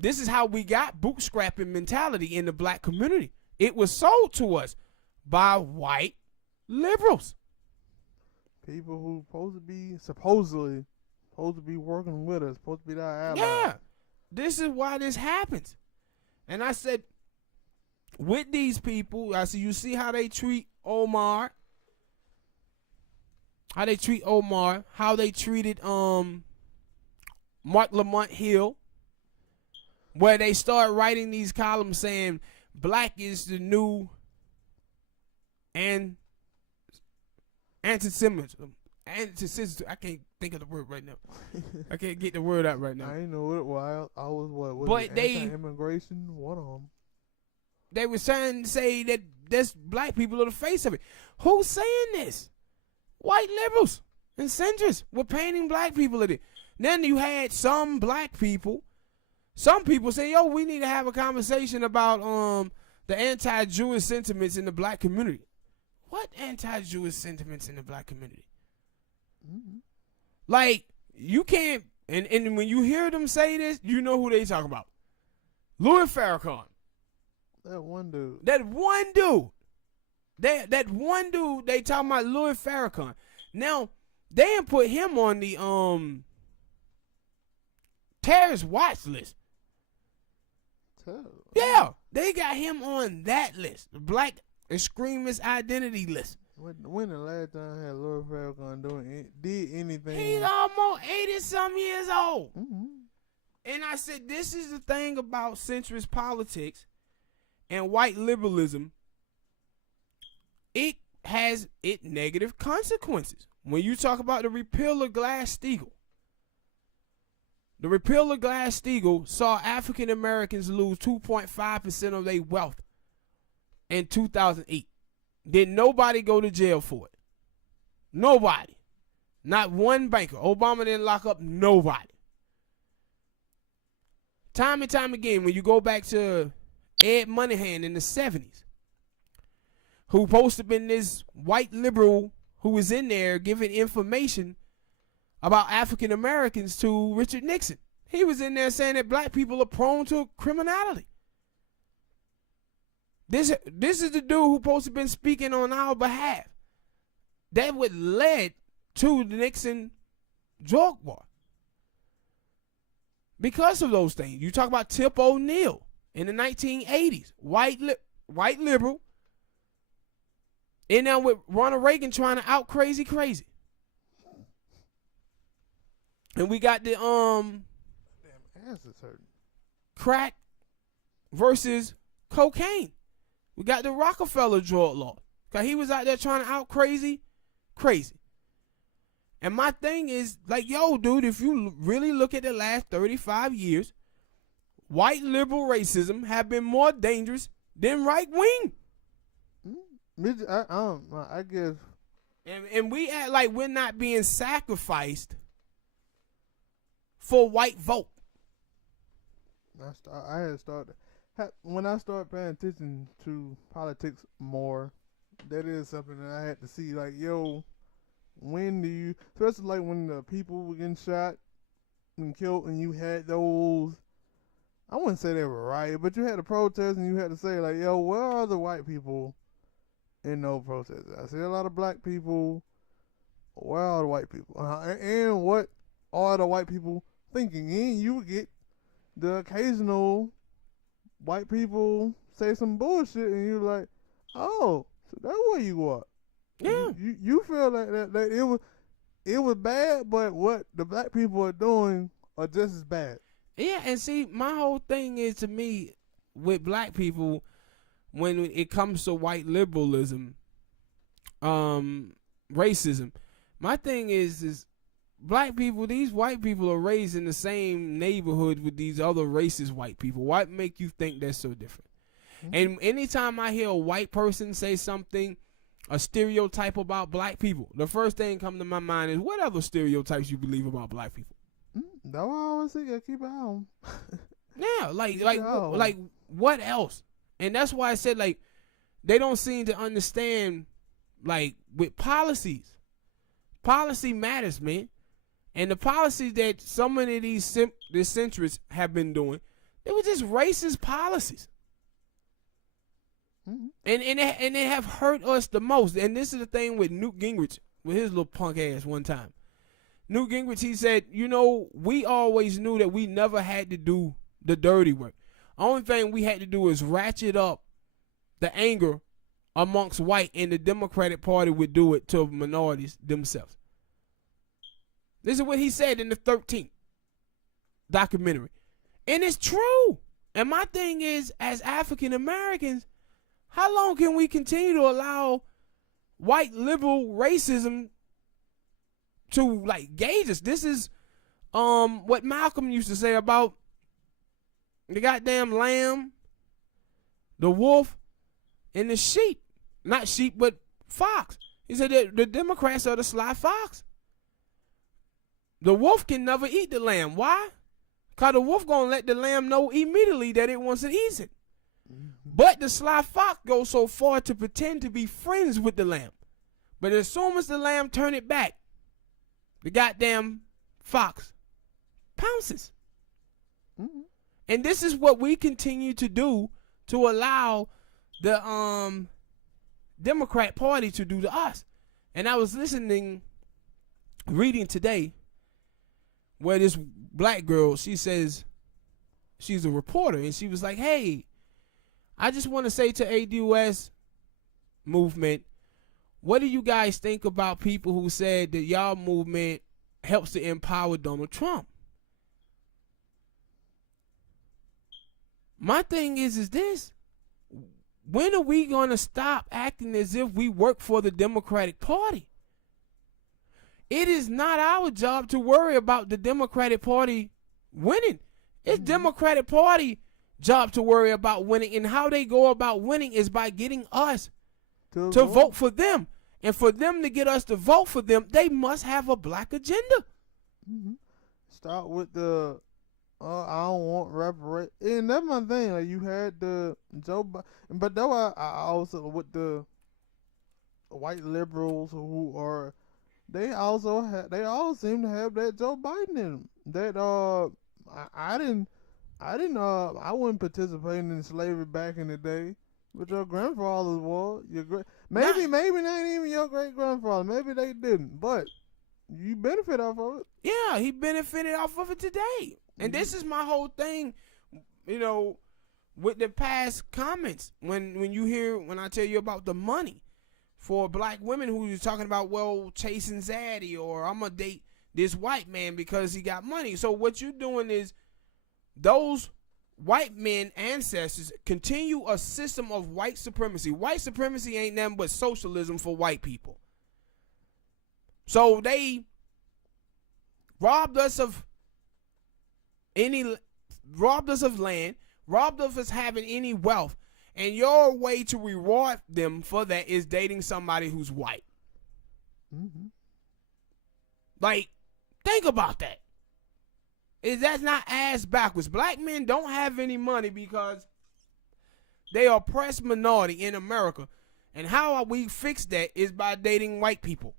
This is how we got bootstrapping mentality in the black community. It was sold to us by white liberals. People who supposedly supposed to be working with us, supposed to be our allies. Yeah, this is why this happens. And I said, with these people, I said, you see how they treat Omar, how they treated Mark Lamont Hill, where they start writing these columns saying black is the new anti-Semitism. I can't think of the word right now. I can't get the word out right now. I ain't know what it was. I was what? But anti-immigration? One of them. They were trying to say that that's black people are the face of it. Who's saying this? White liberals and centrists were painting black people in it. Then you had some black people. Some people say, yo, we need to have a conversation about the anti-Jewish sentiments in the black community. What anti-Jewish sentiments in the black community? Like, you can't, and when you hear them say this, you know who they talking about. Louis Farrakhan. That one dude. That one dude, they talking about Louis Farrakhan. Now, they didn't put him on the terrorist watch list. Yeah, they got him on that list, the black extremist identity list. When the last time I had Louis Farrakhan did anything? He's almost 80-some years old. And I said, this is the thing about centrist politics and white liberalism. It has negative consequences. When you talk about the repeal of Glass-Steagall, the repeal of Glass-Steagall saw African Americans lose 2.5% of their wealth in 2008. Did nobody go to jail for it? Nobody. Not one banker. Obama didn't lock up nobody. Time and time again, when you go back to Ed Moneyhan in the 70s, who supposed to have been this white liberal who was in there giving information about African Americans to Richard Nixon. He was in there saying that black people are prone to criminality. This is the dude who supposed to been speaking on our behalf. That would led to the Nixon drug war. Because of those things. You talk about Tip O'Neill in the 1980s. White liberal. And now with Ronald Reagan trying to out crazy. And we got the Damn ass is hurting. crack versus cocaine. We got the Rockefeller drug law. Cause he was out there trying to out crazy. And my thing is, like, yo, dude, if you really look at the last 35 years, white liberal racism have been more dangerous than right wing. I guess. And we act like we're not being sacrificed for white vote. I had started when I started paying attention to politics more. That is something that I had to see. Like, yo, when do you, especially like when the people were getting shot and killed, and you had those. I wouldn't say they were riot, but you had a protest, and you had to say like, yo, where are the white people in those protests? I see a lot of black people. Where are the white people? And what are the white people thinking? And you would get the occasional white people say some bullshit, and you're like, oh, so that's where you are. Yeah. You feel like that it was bad, but what the black people are doing are just as bad. Yeah, and see, my whole thing is, to me, with black people, when it comes to white liberalism, racism, my thing is black people, these white people are raised in the same neighborhood with these other racist white people. What make you think they're so different? Mm-hmm. And anytime I hear a white person say something, a stereotype about black people, the first thing come to my mind is, what other stereotypes you believe about black people? That's why I always say, keep it on. Yeah, like what else? And that's why I said, like, they don't seem to understand, like, with policies. Policy matters, man. And the policies that so many of these centrists have been doing, they were just racist policies. Mm-hmm. And they have hurt us the most. And this is the thing with Newt Gingrich, with his little punk ass one time. Newt Gingrich, he said, you know, we always knew that we never had to do the dirty work. Only thing we had to do is ratchet up the anger amongst white, and the Democratic Party would do it to minorities themselves. This is what he said in the 13th documentary. And it's true. And my thing is, as African Americans, how long can we continue to allow white liberal racism to, like, gauge us? This is what Malcolm used to say about the goddamn lamb, the wolf, and the sheep. Not sheep, but fox. He said that the Democrats are the sly fox. The wolf can never eat the lamb. Why? Because the wolf going to let the lamb know immediately that it wants to eat it. But the sly fox goes so far to pretend to be friends with the lamb. But as soon as the lamb turn it back, the goddamn fox pounces. Mm-hmm. And this is what we continue to do to allow the Democrat Party to do to us. And I was reading today, where this black girl, she says, she's a reporter, and she was like, hey, I just want to say to ADOS movement, what do you guys think about people who said that y'all movement helps to empower Donald Trump? My thing is this: when are we going to stop acting as if we work for the Democratic Party? It is not our job to worry about the Democratic Party winning. It's Democratic Party job to worry about winning, and how they go about winning is by getting us to vote for them. And for them to get us to vote for them, they must have a black agenda. Mm-hmm. Start with the I don't want reparation. And that's my thing. Like, you had the Joe Biden, but though I also with the white liberals who are, they all seem to have that Joe Biden in them. That I wasn't participating in slavery back in the day. But your grandfathers was maybe they ain't even your great grandfather. Maybe they didn't, but you benefit off of it. Yeah, he benefited off of it today. And this is my whole thing, with the past comments. When I tell you about the money for black women who you're talking about, well, chasing Zaddy, or I'm gonna date this white man because he got money. So what you're doing is those white men ancestors continue a system of white supremacy. White supremacy ain't nothing but socialism for white people. So they robbed us of land, robbed of us having any wealth, and your way to reward them for that is dating somebody who's white. Mm-hmm. Like, think about that. That's not ass backwards. Black men don't have any money because they are oppressed minority in America. And how we fix that is by dating white people.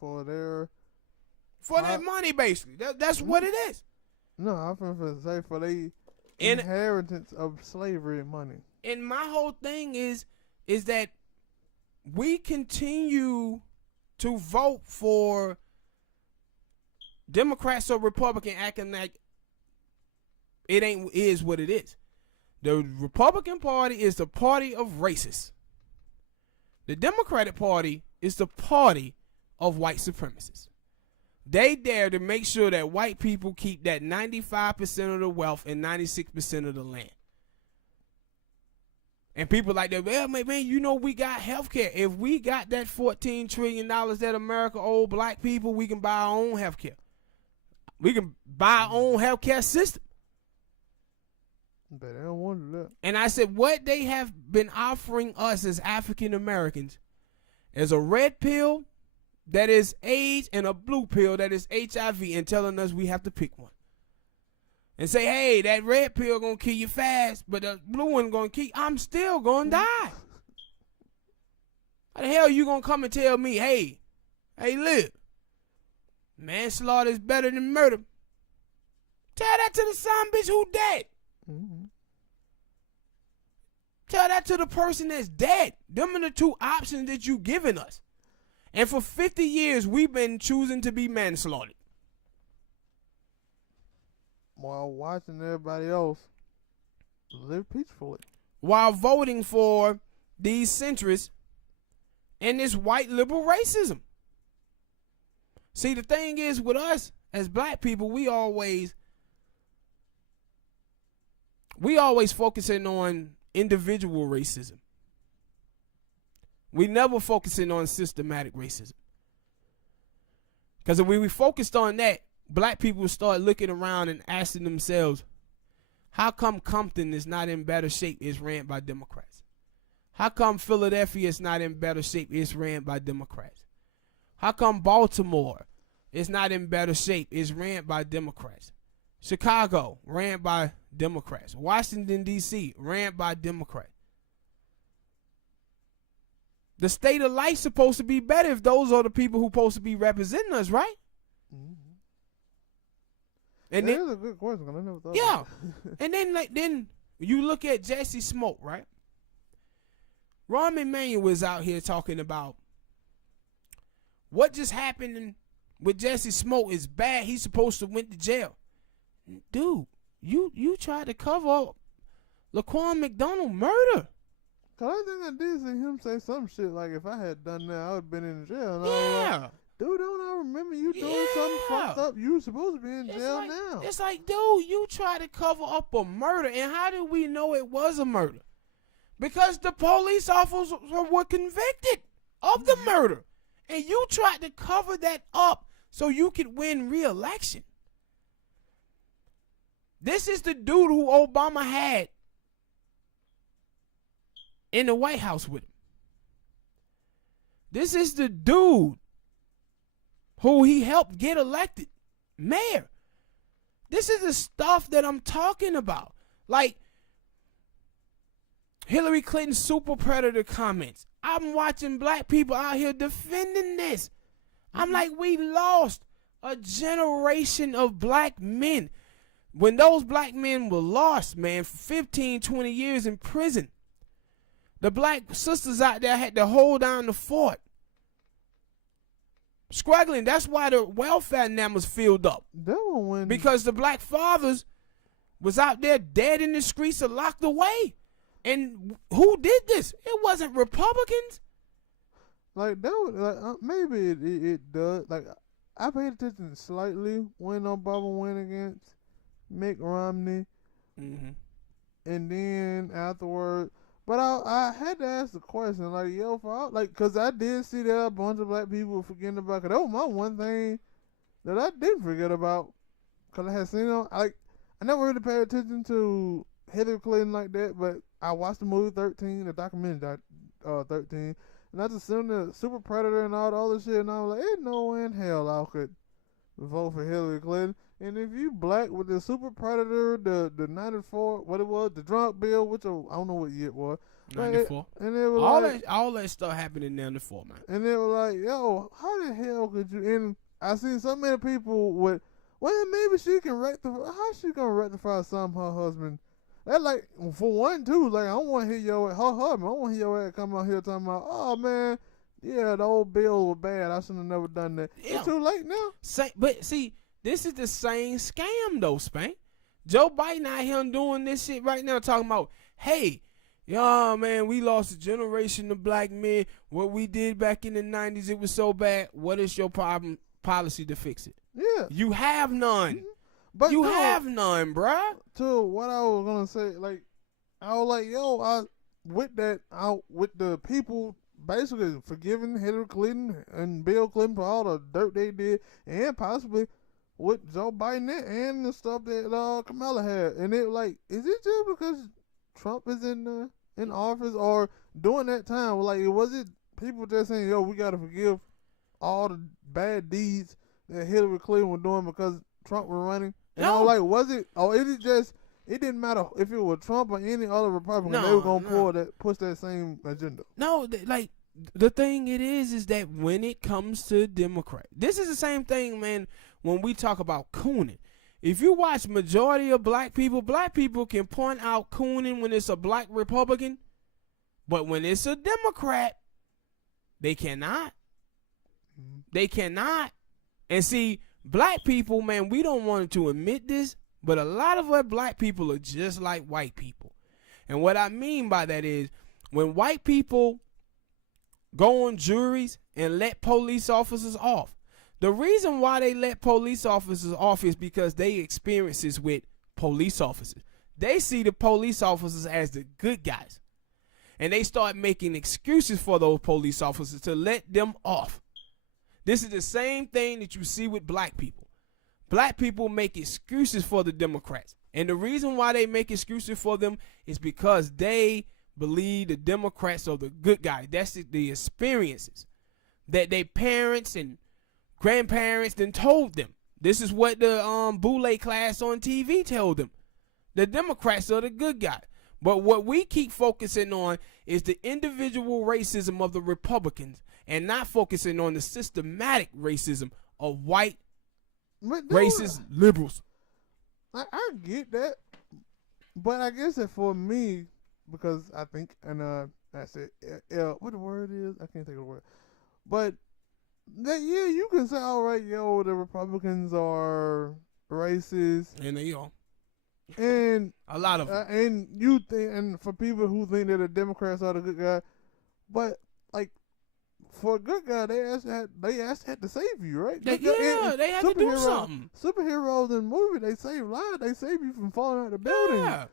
For their money, basically. That's what it is. No, I'm going to say for the inheritance of slavery money. And my whole thing is that we continue to vote for Democrats or Republican acting like it is what it is. The Republican Party is the party of racists. The Democratic Party is the party of white supremacists. They dare to make sure that white people keep that 95% of the wealth and 96% of the land. And people like that, well, man, we got health care. If we got that $14 trillion that America owes black people, we can buy our own health care. We can buy our own health care system. But they don't want to do that. And I said, what they have been offering us as African Americans is a red pill that is AIDS and a blue pill that is HIV, and telling us we have to pick one. And say, hey, that red pill gonna kill you fast, but the blue one gonna kill you. I'm still gonna die. How the hell you gonna come and tell me, hey, Lib, manslaughter is better than murder? Tell that to the son bitch who dead. Mm-hmm. Tell that to the person that's dead. Them are the two options that you giving us. And for 50 years, we've been choosing to be manslaughtered. While watching everybody else live peacefully. While voting for these centrists and this white liberal racism. See, the thing is with us as black people, we always focusing on individual racism. We never focusing on systematic racism. Because if we focused on that, black people would start looking around and asking themselves, how come Compton is not in better shape? It's ran by Democrats. How come Philadelphia is not in better shape? It's ran by Democrats. How come Baltimore is not in better shape? It's ran by Democrats. Chicago, ran by Democrats. Washington, D.C., ran by Democrats. The state of life's supposed to be better if those are the people who supposed to be representing us, right? Mm-hmm. And that then, is a good question. I never thought yeah. of that. And then you look at Lib&Smoke, right? Rahm Emanuel was out here talking about what just happened with Lib&Smoke is bad. He's supposed to went to jail. Dude, you tried to cover up Laquan McDonald murder. Cause I think I did see him say some shit like, if I had done that, I would have been in jail. And I was Yeah. like, dude, don't I remember you doing something fucked up? You were supposed to be in jail now. It's like, dude, you tried to cover up a murder, and how did we know it was a murder? Because the police officers were convicted of the murder, and you tried to cover that up so you could win re-election. This is the dude who Obama had in the White House with him. This is the dude who he helped get elected mayor. This is the stuff that I'm talking about. Like Hillary Clinton's super predator comments. I'm watching black people out here defending this. I'm like, we lost a generation of black men. when those black men were lost, man, for 15, 20 years in prison, the black sisters out there had to hold down the fort. Struggling. That's why the welfare numbers filled up. Because the black fathers was out there dead in the streets or locked away. And who did this? It wasn't Republicans. Like, that was, like, maybe it does. Like, I paid attention slightly when Obama went against Mitt Romney. Mm-hmm. And then afterward, but I had to ask the question, like, yo, because I did see that a bunch of black people forgetting about, because that was my one thing that I didn't forget about, because I had seen them. I never really paid attention to Hillary Clinton like that, but I watched the movie 13, the documentary 13, and I just seen the Super Predator and all the other shit, and I was like, ain't no way in hell I could vote for Hillary Clinton. And if you black with the Super Predator, the 94, what it was, the drunk bill, which I don't know what year it was. 94. And it was all that stuff happened in 94, man. And it was like, yo, how the hell could you? And I seen so many people with, well, maybe she can rectify. How she gonna rectify something her husband? That, like, for one, too, like, I don't want to hear your her husband. I don't want to hear your ass come out here talking about, oh man, yeah, the old bill was bad. I should have never done that. Yeah. It's too late now. But see, this is the same scam though, Spank. Joe Biden out here doing this shit right now, talking about, hey, yeah, man, we lost a generation of black men. What we did back in the 90s, it was so bad. What is your policy to fix it? Yeah. You have none. Mm-hmm. But you have none, bruh. To what I was gonna say, like, I was like, yo, with the people basically forgiving Hillary Clinton and Bill Clinton for all the dirt they did, and possibly with Joe Biden and the stuff that Kamala had, and it, like, is it just because Trump is in office, or during that time, like, was it people just saying, yo, we gotta forgive all the bad deeds that Hillary Clinton was doing because Trump was running? And I was like, was it, or is it just, it didn't matter if it was Trump or any other Republican, they were gonna push that same agenda? No, like, the thing it is that when it comes to Democrat, this is the same thing, man. When we talk about cooning, if you watch majority of black people can point out cooning when it's a black Republican, but when it's a Democrat, they cannot. They cannot. And see, black people, man, we don't want to admit this, but a lot of us black people are just like white people. And what I mean by that is, when white people go on juries and let police officers off, the reason why they let police officers off is because they experiences with police officers. They see the police officers as the good guys. And they start making excuses for those police officers to let them off. This is the same thing that you see with black people. Black people make excuses for the Democrats. And the reason why they make excuses for them is because they believe the Democrats are the good guys. That's the experiences that their parents and grandparents then told them. This is what the Boule class on TV told them. The Democrats are the good guys. But what we keep focusing on is the individual racism of the Republicans and not focusing on the systematic racism of white racist liberals. I get that. But I guess that for me, because I think, and that's it, what the word is? I can't think of the word. But that, yeah, you can say, all right, yo, the Republicans are racist, and they are, and a lot of them. And you think, and for people who think that the Democrats are the good guy, but like for a good guy, they actually had to save you, right? They had to do something. Superheroes in movies, they save lives. They save you from falling out the building. Yeah.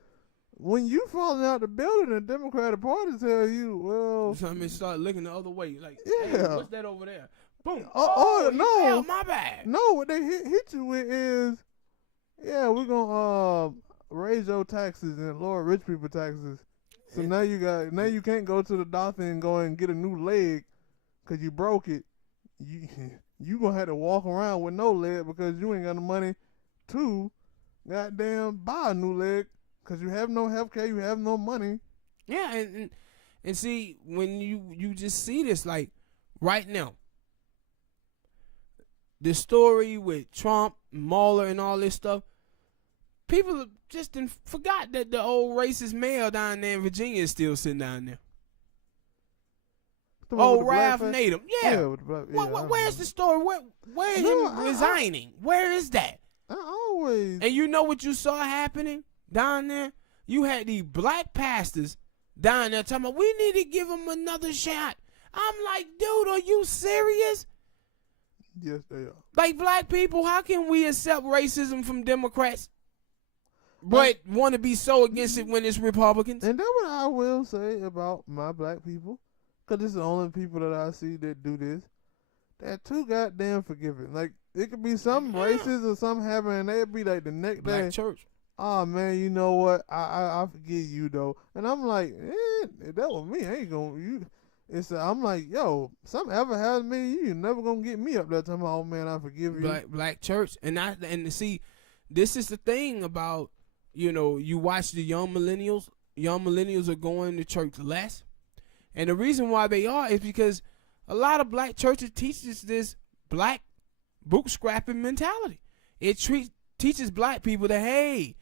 When you falling out the building, the Democratic Party tell you, well, something start looking the other way, like, yeah, hey, what's that over there? Boom. No, my bad. No, what they hit you with is, yeah, we're gonna raise your taxes and lower rich people taxes. So now you can't go to the doctor and go and get a new leg because you broke it. You gonna have to walk around with no leg because you ain't got the money to goddamn buy a new leg because you have no health care, you have no money. Yeah, and see, when you just see this, like, right now, the story with Trump, Mueller, and all this stuff, people just forgot that the old racist mayor down there in Virginia is still sitting down there. Oh, Ralph Nader. Yeah. Where's the story? Where him resigning? Where is that? And you know what you saw happening down there? You had these black pastors down there talking about, we need to give him another shot. I'm like, dude, are you serious? Yes, they are. Like, black people, how can we accept racism from Democrats, but want to be so against it when it's Republicans? And that's what I will say about my black people, because it's the only people that I see that do this. They're too goddamn forgiving. Like, it could be some racist or something happening, and they'd be like the next Black day. church. Oh man, you know what? I forgive you though, and I'm like, if that was me, I ain't gonna you. I'm like, yo, something ever happened to me, you never gonna get me up there talking about, oh man, I forgive you. Black church, and see, this is the thing about, you watch the young millennials. Young millennials are going to church less, and the reason why they are is because a lot of black churches teaches this black bootstrapping mentality. It teaches black people that, hey,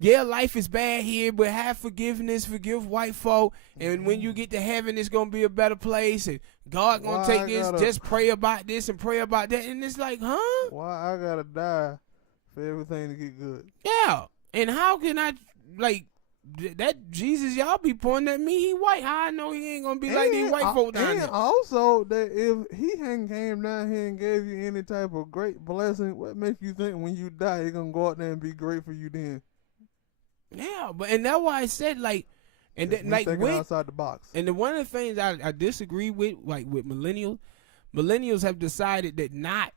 yeah, life is bad here, but have forgiveness, forgive white folk, and when you get to heaven, it's going to be a better place, and God going to take this, just pray about this and pray about that, and it's like, huh? Why I got to die for everything to get good? Yeah, and how can I, like, that Jesus y'all be pointing at me, he white, how I know he ain't going to be like these white folk down there? And also, that if he hadn't came down here and gave you any type of great blessing, what makes you think when you die, he's going to go out there and be great for you then? Yeah, and that's why I said, like, and then, like, outside the box. And one of the things I disagree with, like, with millennials have decided that not,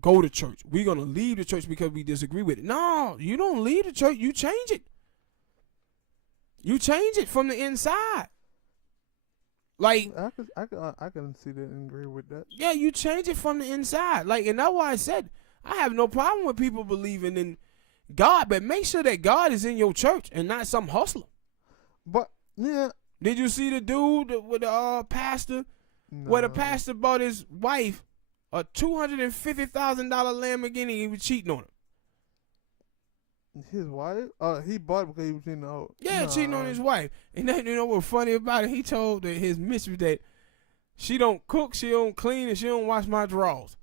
go to church. We're gonna leave the church because we disagree with it. No, you don't leave the church. You change it. You change it from the inside. Like, I can see that and agree with that. Yeah, you change it from the inside. Like, and that's why I said I have no problem with people believing in God, but make sure that God is in your church and not some hustler. But yeah, did you see the dude with the pastor? No. Where the pastor bought his wife a $250,000 Lamborghini? He was cheating on her. His wife? He bought it because he was cheating on her. Yeah, cheating on his wife. And then, what's funny about it? He told his mistress that she don't cook, she don't clean, and she don't wash my drawers.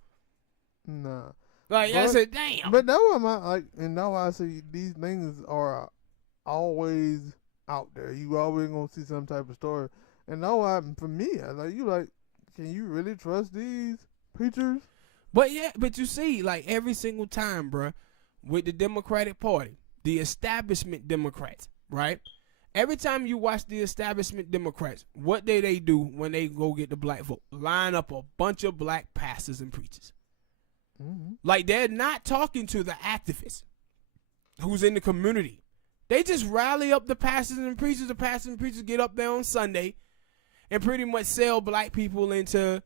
Nah. Like, I said, damn. But that's why and that's why I say these things are always out there. You always gonna see some type of story. And that's why, for me, can you really trust these preachers? But yeah, but you see, like, every single time, bruh, with the Democratic Party, the establishment Democrats, right? Every time you watch the establishment Democrats, what they do when they go get the black vote? Line up a bunch of black pastors and preachers. Mm-hmm. Like, they're not talking to the activists who's in the community. They just rally up the pastors and preachers. The pastors and preachers get up there on Sunday and pretty much sell black people into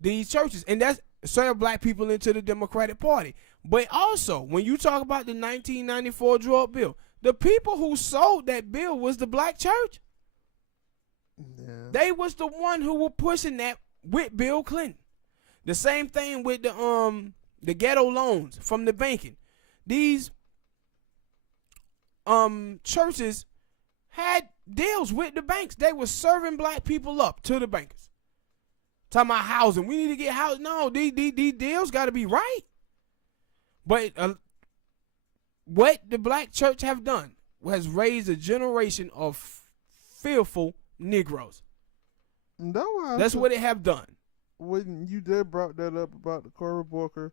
these churches. And that's sell black people into the Democratic Party. But also, when you talk about the 1994 drug bill, the people who sold that bill was the black church. Yeah. They was the one who were pushing that with Bill Clinton. The same thing with the ghetto loans from the banking. These churches had deals with the banks. They were serving black people up to the bankers. Talking about housing. We need to get housing. No, these deals got to be right. But what the black church have done has raised a generation of fearful Negroes. That's what they have done. When you did brought that up about the Cory Booker,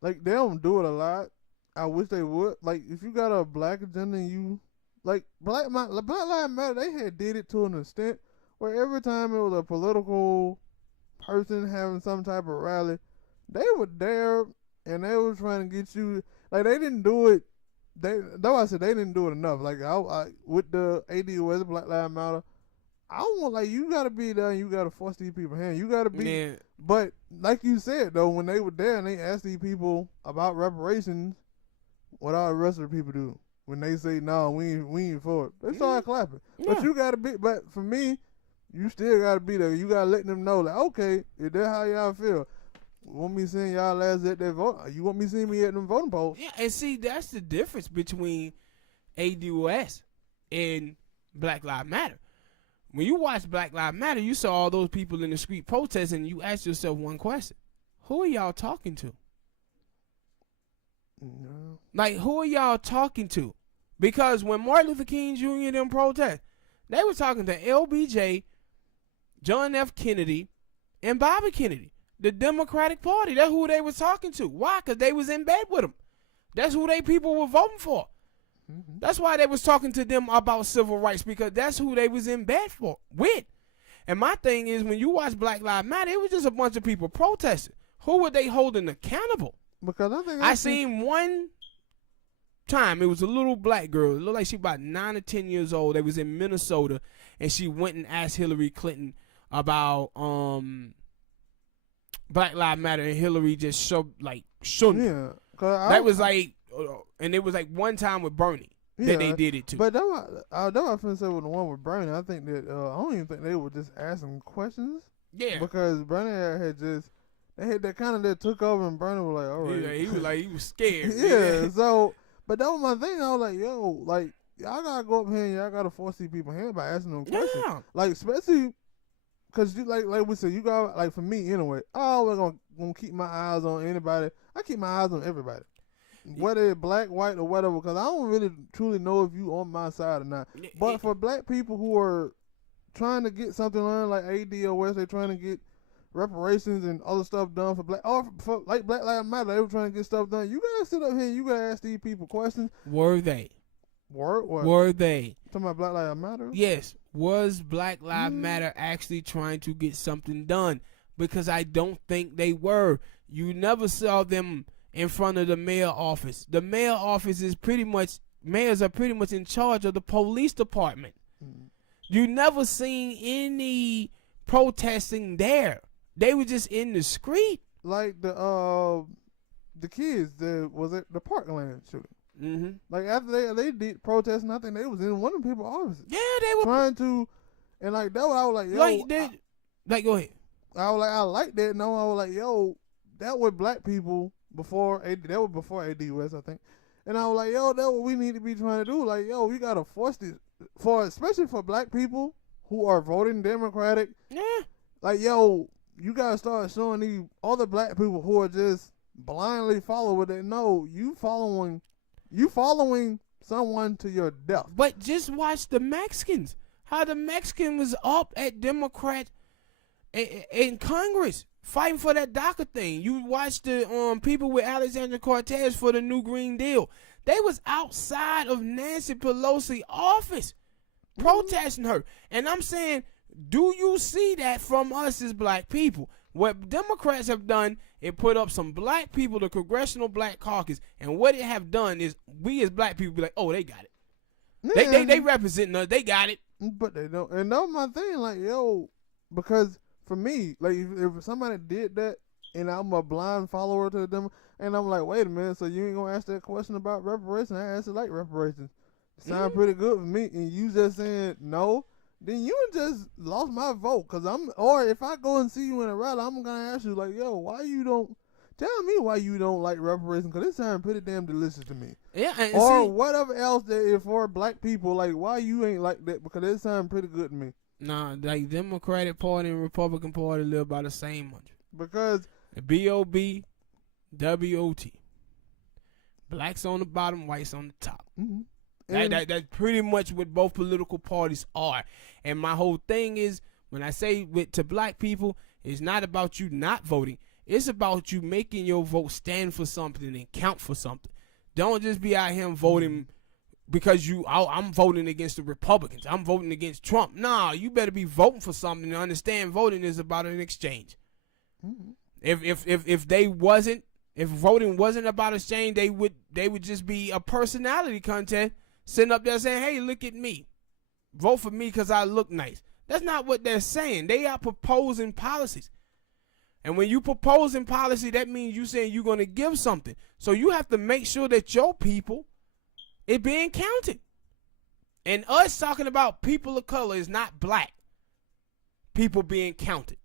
like, they don't do it a lot. I wish they would. Like, if you got a black agenda and you, like, Black Lives Matter, they had did it to an extent where every time it was a political person having some type of rally, they were there and they were trying to get you. Like, they didn't do it. That's why I said they didn't do it enough. Like, I with the ADOS, Black Lives Matter, I want, like, you gotta be there and you gotta force these people hand. You gotta be. Man. But like you said though, when they were there and they asked these people about reparations, what all the rest of the people do? When they say no, we ain't for it, they start clapping. Yeah. But you gotta be. But for me, you still gotta be there. You gotta let them know, like, okay, if that's how y'all feel. want me seeing y'all ass at that vote? You want me seeing me at them voting polls? Yeah, and see, that's the difference between ADOS and Black Lives Matter. When you watch Black Lives Matter, you saw all those people in the street protesting, and you ask yourself one question: who are y'all talking to? No. Like, who are y'all talking to? Because when Martin Luther King Jr. them protest, they were talking to LBJ, John F. Kennedy, and Bobby Kennedy, the Democratic Party. That's who they were talking to. Why? Because they was in bed with them. That's who they people were voting for. Mm-hmm. That's why they was talking to them about civil rights, because that's who they was in bed with. And my thing is, when you watch Black Lives Matter, it was just a bunch of people protesting. Who were they holding accountable? Because I seen one time, it was a little black girl. It looked like she about 9 or 10 years old. They was in Minnesota, and she went and asked Hillary Clinton about Black Lives Matter, and Hillary just shouldn't. Yeah, that was like, and it was like one time with Bernie that they did it too. But that was I finna say with the one with Bernie. I think that I don't even think they were just asking questions. Yeah, because Bernie had just. They had that kind of that took over, and Bernie was like, all right. He was scared. Yeah, so, but that was my thing. I was like, yo, like, y'all gotta go up here and y'all gotta force these people here by asking them questions. Yeah. Like, especially, cause you, like we said, you got, like, for me anyway, I always gonna keep my eyes on anybody. I keep my eyes on everybody. Whether it's black, white, or whatever, because I don't really truly know if you on my side or not. But for black people who are trying to get something on, like ADOS, they're trying to get reparations and other stuff done for black, or for like Black Lives Matter, they were trying to get stuff done. You gotta sit up here and you gotta ask these people questions. Were they? What? Were they? Talking about Black Lives Matter? Yes. Was Black Lives Matter actually trying to get something done? Because I don't think they were. You never saw them in front of the mayor office. The mayor office is mayors are pretty much in charge of the police department. You never seen any protesting there. They were just in the street. Like the kids that was at the Parkland shooting. Mm-hmm. Like after they did protesting, I think they was in one of the people's offices. Yeah, they were trying to, and like that was, I was like, yo, go ahead. I was like, I like that. No, I was like, yo, that was black people before that was before ADOS, I think. And I was like, yo, that's what we need to be trying to do. Like, yo, we gotta force this especially for black people who are voting Democratic. Yeah. Like, yo, you gotta start showing these other black people who are just blindly following it. No, you following someone to your death. But just watch the Mexicans. How the Mexican was up at Democrat in Congress fighting for that DACA thing. You watch the people with Alexandria Cortez for the New Green Deal. They was outside of Nancy Pelosi office protesting her. And I'm saying, do you see that from us as black people? What Democrats have done is put up some black people, the Congressional Black Caucus, and what it have done is we as black people be like, oh, they got it. Yeah. They represent us. They got it. But they don't. And that's my thing. Like, yo, because for me, like, if somebody did that and I'm a blind follower to them, and I'm like, wait a minute, so you ain't going to ask that question about reparations? I asked it like reparations. It sound pretty good for me. And you just saying no, then you just lost my vote. Or if I go and see you in a rally, I'm going to ask you, like, yo, tell me why you don't like reparations, because it sounds pretty damn delicious to me. Yeah, or whatever else that is for black people, like, why you ain't like that, because it sounds pretty good to me. Nah, like Democratic Party and Republican Party live by the same mantra. Because BOBWOT. Blacks on the bottom, whites on the top. Mm-hmm. That's pretty much what both political parties are. And my whole thing is, when I say to black people, it's not about you not voting. It's about you making your vote stand for something and count for something. Don't just be out here voting because I'm voting against the Republicans. I'm voting against Trump. Nah, you better be voting for something and understand voting is about an exchange. Mm-hmm. If voting wasn't about exchange, they would just be a personality contest, sitting up there saying, hey, look at me. Vote for me because I look nice. That's not what they're saying. They are proposing policies. And when you proposing policy, that means you saying you're going to give something. So you have to make sure that your people is being counted. And us talking about people of color is not black people being counted.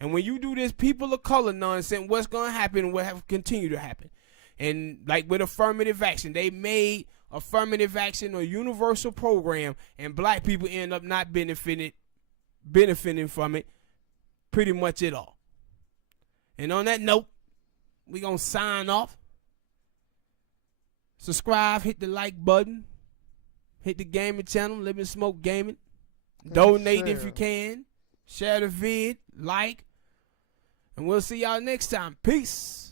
And when you do this people of color nonsense, what's going to happen and what have continue to happen? And like with affirmative action, they made affirmative action a universal program, and black people end up not benefiting from it pretty much at all. And on that note, we're going to sign off. Subscribe, hit the like button, hit the gaming channel, Lib&Smoke Gaming. Donate if you can. Share the vid, like. And we'll see y'all next time. Peace.